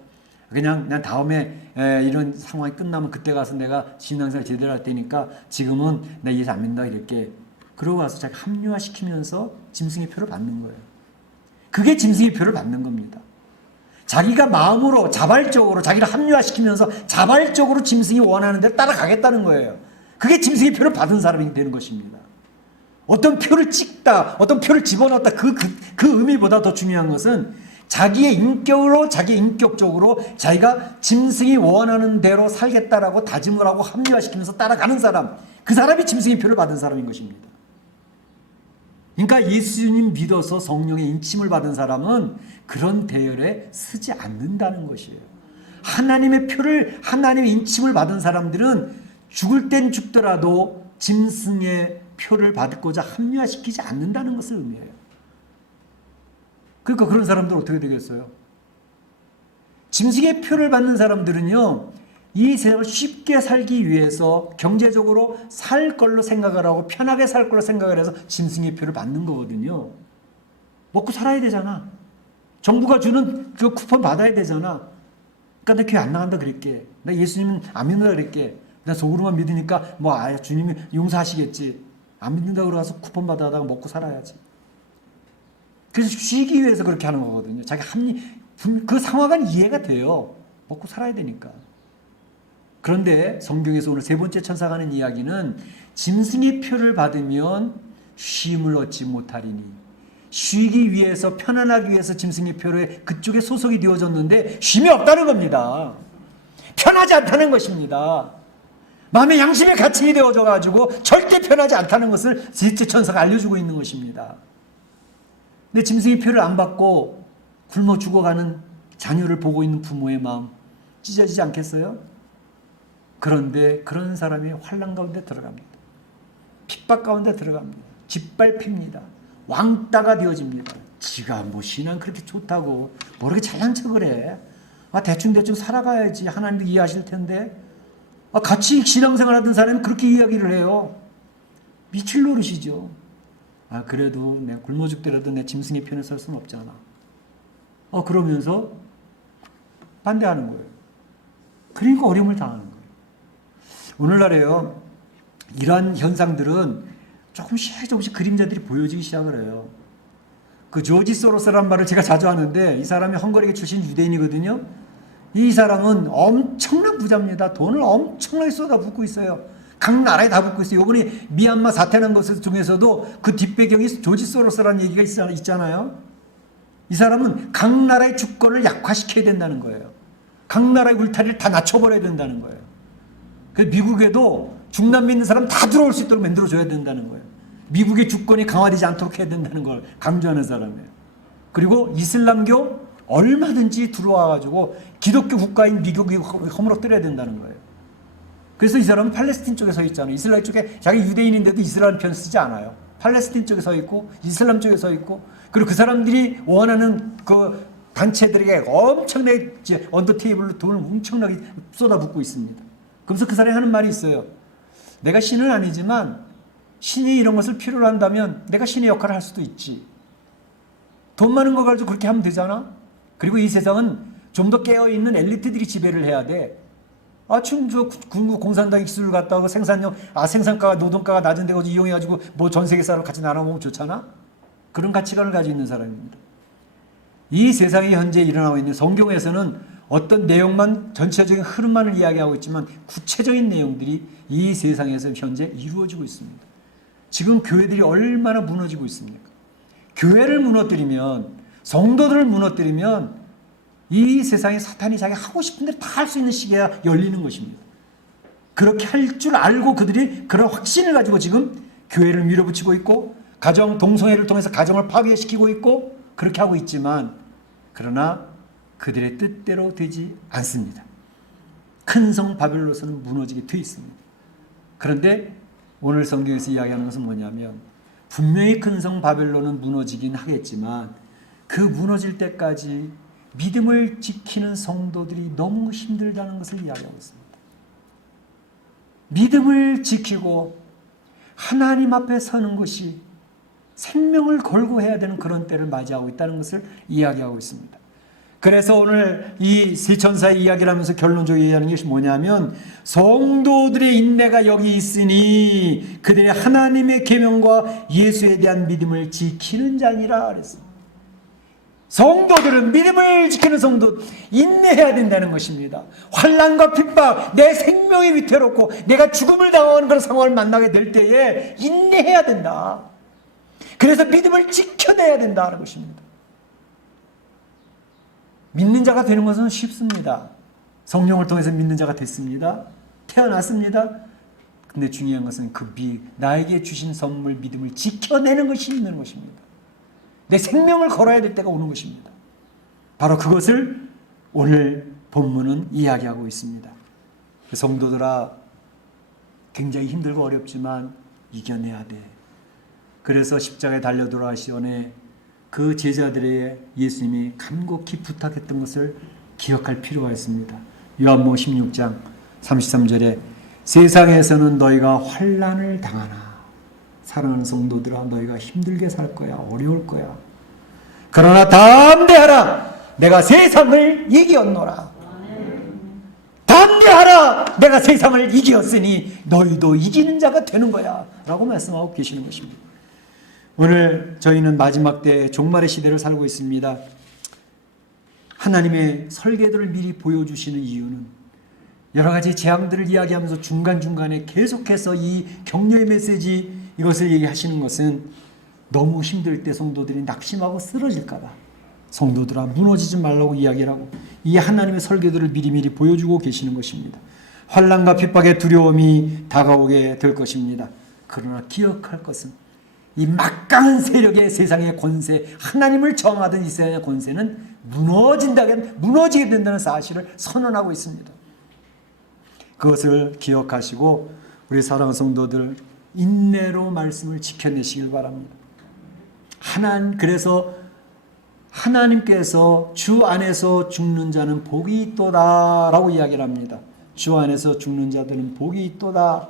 그냥 다음에 이런 상황이 끝나면 그때 가서 내가 신앙생활 제대로 할 테니까 지금은 나 예수 안 믿는다 이렇게. 그러고 와서 자기 합리화시키면서 짐승의 표를 받는 거예요. 그게 짐승의 표를 받는 겁니다. 자기가 마음으로 자발적으로 자기를 합리화시키면서 자발적으로 짐승이 원하는 대로 따라가겠다는 거예요. 그게 짐승의 표를 받은 사람이 되는 것입니다. 어떤 표를 찍다, 어떤 표를 집어넣었다, 그 의미보다 더 중요한 것은 자기의 인격적으로 자기가 짐승이 원하는 대로 살겠다라고 다짐을 하고 합리화시키면서 따라가는 사람, 그 사람이 짐승의 표를 받은 사람인 것입니다. 그러니까 예수님 믿어서 성령의 인침을 받은 사람은 그런 대열에 서지 않는다는 것이에요. 하나님의 인침을 받은 사람들은 죽을 땐 죽더라도 짐승의 표를 받고자 합리화시키지 않는다는 것을 의미해요. 그러니까 그런 사람들은 어떻게 되겠어요? 짐승의 표를 받는 사람들은요, 이 세상을 쉽게 살기 위해서 경제적으로 살 걸로 생각을 하고 편하게 살 걸로 생각을 해서 짐승의 표를 받는 거거든요. 먹고 살아야 되잖아. 정부가 주는 그 쿠폰 받아야 되잖아. 그러니까 나 교회 안 나간다 그랬게. 나 예수님은 안 믿는다 그랬게. 나 속으로만 믿으니까 주님이 용서하시겠지. 안 믿는다고 그러서 쿠폰 받아다가 먹고 살아야지. 그래서 쉬기 위해서 그렇게 하는 거거든요. 자기 그 상황은 이해가 돼요. 먹고 살아야 되니까. 그런데 성경에서 오늘 세 번째 천사가 하는 이야기는 짐승의 표를 받으면 쉼을 얻지 못하리니, 쉬기 위해서 편안하기 위해서 짐승의 표를 그쪽에 소속이 되어졌는데 쉼이 없다는 겁니다. 편하지 않다는 것입니다. 마음의 양심의 가책이 되어져 가지고 절대 편하지 않다는 것을 셋째 천사가 알려주고 있는 것입니다. 근데 짐승의 표를 안 받고 굶어 죽어가는 자녀를 보고 있는 부모의 마음 찢어지지 않겠어요? 그런데 그런 사람이 환난 가운데 들어갑니다. 핍박 가운데 들어갑니다. 짓밟힙니다. 왕따가 되어집니다. 지가 신앙 그렇게 좋다고 뭐 이렇게 잘난 척을 해. 대충 살아가야지. 하나님도 이해하실 텐데. 같이 신앙생활 하던 사람이 그렇게 이야기를 해요. 미칠 노릇이죠. 그래도 내가 굶어 죽더라도 내 짐승의 편에 설 수는 없잖아. 그러면서 반대하는 거예요. 그러니까 어려움을 당하는 거예요. 오늘날에요, 이러한 현상들은 조금씩 그림자들이 보여지기 시작을 해요. 그 조지 소로스라는 말을 제가 자주 하는데, 이 사람이 헝가리에 출신 유대인이거든요. 이 사람은 엄청난 부자입니다. 돈을 엄청나게 쏟아붓고 있어요. 각 나라에 다 붓고 있어요. 이번에 미얀마 사태 난 것 중에서도 그 뒷배경이 조지 소로스라는 얘기가 있잖아요. 이 사람은 각 나라의 주권을 약화시켜야 된다는 거예요. 각 나라의 울타리를 다 낮춰버려야 된다는 거예요. 그래서 미국에도 중남미 있는 사람 다 들어올 수 있도록 만들어줘야 된다는 거예요. 미국의 주권이 강화되지 않도록 해야 된다는 걸 강조하는 사람이에요. 그리고 이슬람교 얼마든지 들어와가지고 기독교 국가인 미국이 허물어뜨려야 된다는 거예요. 그래서 이 사람은 팔레스틴 쪽에 서 있잖아요. 이스라엘 쪽에, 자기 유대인인데도 이스라엘 편 쓰지 않아요. 팔레스틴 쪽에 서 있고 이슬람 쪽에 서 있고, 그리고 그 사람들이 원하는 그 단체들에게 엄청나게 언더 테이블로 돈을 엄청나게 쏟아붓고 있습니다. 그래서 그 사람이 하는 말이 있어요. 내가 신은 아니지만 신이 이런 것을 필요로 한다면 내가 신의 역할을 할 수도 있지. 돈 많은 거 가지고 그렇게 하면 되잖아. 그리고 이 세상은 좀 더 깨어있는 엘리트들이 지배를 해야 돼. 지금 공산당 기술을 갖다가 생산가가 노동가가 낮은 데 이용해가지고 전 세계 사람 같이 나눠먹으면 좋잖아. 그런 가치관을 가지고 있는 사람입니다. 이 세상에 현재 일어나고 있는, 성경에서는 어떤 내용만, 전체적인 흐름만을 이야기하고 있지만 구체적인 내용들이 이 세상에서 현재 이루어지고 있습니다. 지금 교회들이 얼마나 무너지고 있습니까? 교회를 무너뜨리면, 성도들을 무너뜨리면 이 세상에 사탄이 자기 하고 싶은 대로 다 할 수 있는 시기가 열리는 것입니다. 그렇게 할 줄 알고 그들이 그런 확신을 가지고 지금 교회를 밀어붙이고 있고, 가정 동성애를 통해서 가정을 파괴시키고 있고, 그렇게 하고 있지만, 그러나 그들의 뜻대로 되지 않습니다. 큰 성 바벨로서는 무너지게 돼 있습니다. 그런데 오늘 성경에서 이야기하는 것은 뭐냐면, 분명히 큰 성 바벨론은 무너지긴 하겠지만 그 무너질 때까지 믿음을 지키는 성도들이 너무 힘들다는 것을 이야기하고 있습니다. 믿음을 지키고 하나님 앞에 서는 것이 생명을 걸고 해야 되는 그런 때를 맞이하고 있다는 것을 이야기하고 있습니다. 그래서 오늘 이 세 천사의 이야기를 하면서 결론적으로 얘기하는 것이 뭐냐면, 성도들의 인내가 여기 있으니 그들의 하나님의 계명과 예수에 대한 믿음을 지키는 자니라 그랬습니다. 성도들은 믿음을 지키는 성도 인내해야 된다는 것입니다. 환난과 핍박, 내 생명이 위태롭고 내가 죽음을 당하는 그런 상황을 만나게 될 때에 인내해야 된다. 그래서 믿음을 지켜내야 된다는 것입니다. 믿는 자가 되는 것은 쉽습니다. 성령을 통해서 믿는 자가 됐습니다. 태어났습니다. 근데 중요한 것은 나에게 주신 선물 믿음을 지켜내는 것이 있는 것입니다. 내 생명을 걸어야 될 때가 오는 것입니다. 바로 그것을 오늘 본문은 이야기하고 있습니다. 성도들아, 굉장히 힘들고 어렵지만 이겨내야 돼. 그래서 십자가에 달려 돌아가시오네 그 제자들에게 예수님이 간곡히 부탁했던 것을 기억할 필요가 있습니다. 요한복음 16장 33절에 세상에서는 너희가 환난을 당하나 사랑하는 성도들아, 너희가 힘들게 살 거야. 어려울 거야. 그러나 담대하라. 내가 세상을 이겼노라. 담대하라. 내가 세상을 이겼으니 너희도 이기는 자가 되는 거야. 라고 말씀하고 계시는 것입니다. 오늘 저희는 마지막 때 종말의 시대를 살고 있습니다. 하나님의 설계도를 미리 보여주시는 이유는 여러 가지 재앙들을 이야기하면서 중간중간에 계속해서 이 격려의 메시지 이것을 얘기하시는 것은 너무 힘들 때 성도들이 낙심하고 쓰러질까 봐 성도들아 무너지지 말라고 이야기를 하고 이 하나님의 설계도를 미리미리 보여주고 계시는 것입니다. 환난과 핍박의 두려움이 다가오게 될 것입니다. 그러나 기억할 것은 이 막강한 세력의 세상의 권세, 하나님을 정하던 이 세상의 권세는 무너지게 된다는 사실을 선언하고 있습니다. 그것을 기억하시고 우리 사랑하는 성도들 인내로 말씀을 지켜내시길 바랍니다. 그래서 하나님께서 주 안에서 죽는 자는 복이 있도다 라고 이야기를 합니다. 주 안에서 죽는 자들은 복이 있도다.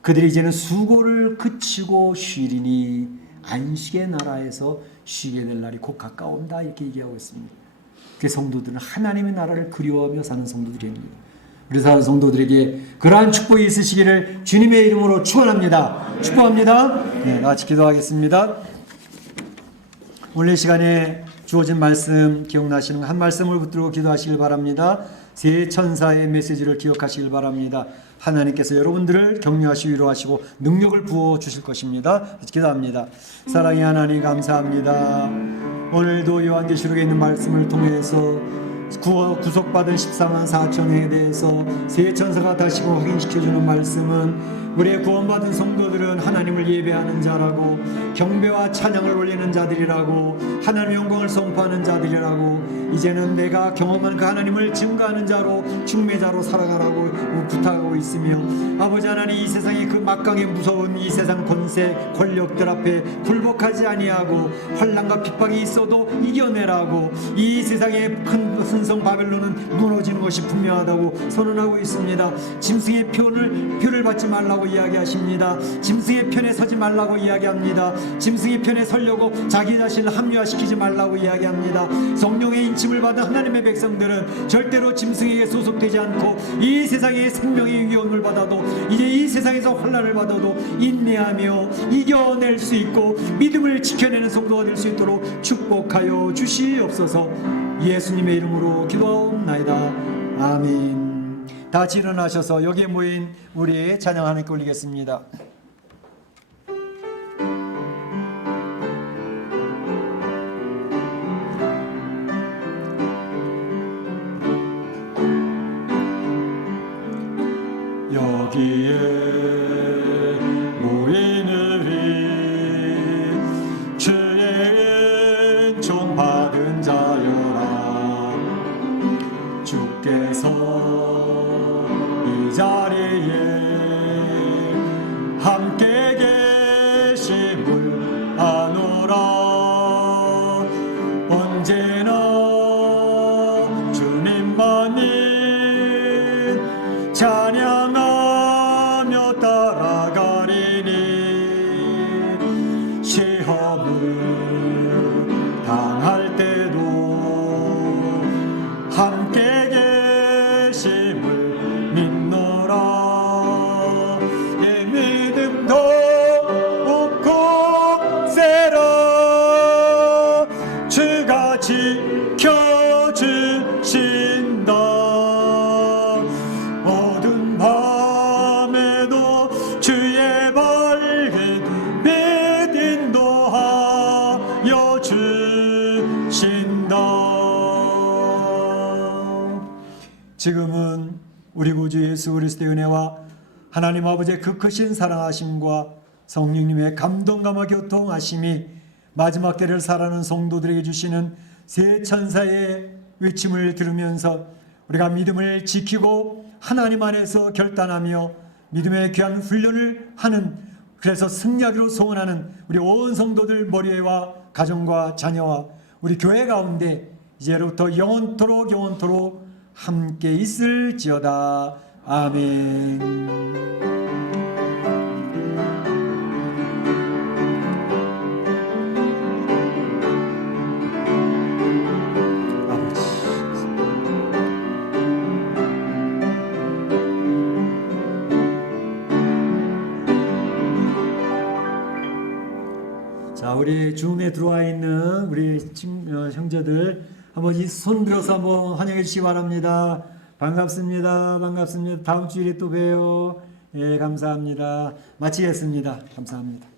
그들이 이제는 수고를 그치고 쉬리니 안식의 나라에서 쉬게 될 날이 곧 가까운다 이렇게 얘기하고 있습니다. 그 성도들은 하나님의 나라를 그리워하며 사는 성도들입니다. 우리 사는 성도들에게 그러한 축복이 있으시기를 주님의 이름으로 축원합니다. 축복합니다. 네, 같이 기도하겠습니다. 오늘 시간에 주어진 말씀 기억나시는 한 말씀을 붙들고 기도하시길 바랍니다. 세 천사의 메시지를 기억하시길 바랍니다. 하나님께서 여러분들을 격려하시고 위로하시고 능력을 부어주실 것입니다. 기도합니다. 사랑의 하나님 감사합니다. 오늘도 요한계시록에 있는 말씀을 통해서 구속받은 14만 4천에 대해서 세 천사가 다시 확인시켜주는 말씀은 우리의 구원받은 성도들은 하나님을 예배하는 자라고 경배와 찬양을 올리는 자들이라고 하나님의 영광을 선포하는 자들이라고 이제는 내가 경험한 그 하나님을 증거하는 자로 중매자로 살아가라고 부탁하고 있으며 아버지 하나님 이 세상의 그 막강히 무서운 이 세상 권세 권력들 앞에 굴복하지 아니하고 환난과 핍박이 있어도 이겨내라고 이 세상의 큰 hun성 바벨론은 무너지는 것이 분명하다고 선언하고 있습니다. 짐승의 표를 받지 말라고 이야기하십니다. 짐승의 편에 서지 말라고 이야기합니다. 짐승의 편에 서려고 자기 자신을 합리화시키지 말라고 이야기합니다. 성령의 인침을 받은 하나님의 백성들은 절대로 짐승에게 소속되지 않고 이 세상의 생명의 위험을 받아도 이제 이 세상에서 환난을 받아도 인내하며 이겨낼 수 있고 믿음을 지켜내는 성도가 될 수 있도록 축복하여 주시옵소서. 예수님의 이름으로 기도하옵나이다. 아멘. 다 같이 일어나셔서 여기에 모인 우리 찬양 하나님께 올리겠습니다. 여기에 모인 우리 주의 은총 받은 자여라. 주께서 이 자리에 함께 계심을 아노라. 언제나 주님만이 찬양하며 따라가리니 지금은 우리 구주 예수 그리스도의 은혜와 하나님 아버지의 그 크신 사랑하심과 성령님의 감동감화 교통하심이 마지막 때를 살아가는 성도들에게 주시는 새 천사의 외침을 들으면서 우리가 믿음을 지키고 하나님 안에서 결단하며 믿음의 귀한 훈련을 하는, 그래서 승리하기로 소원하는 우리 온 성도들 머리와 가정과 자녀와 우리 교회 가운데 이제로부터 영원토록 함께 있을지어다. 아멘. 자, 우리 줌에 들어와 있는 우리 형제들 한번 이 손 들어서 한번 환영해 주시기 바랍니다. 반갑습니다. 반갑습니다. 다음 주일에 또 봬요. 예, 감사합니다. 마치겠습니다. 감사합니다.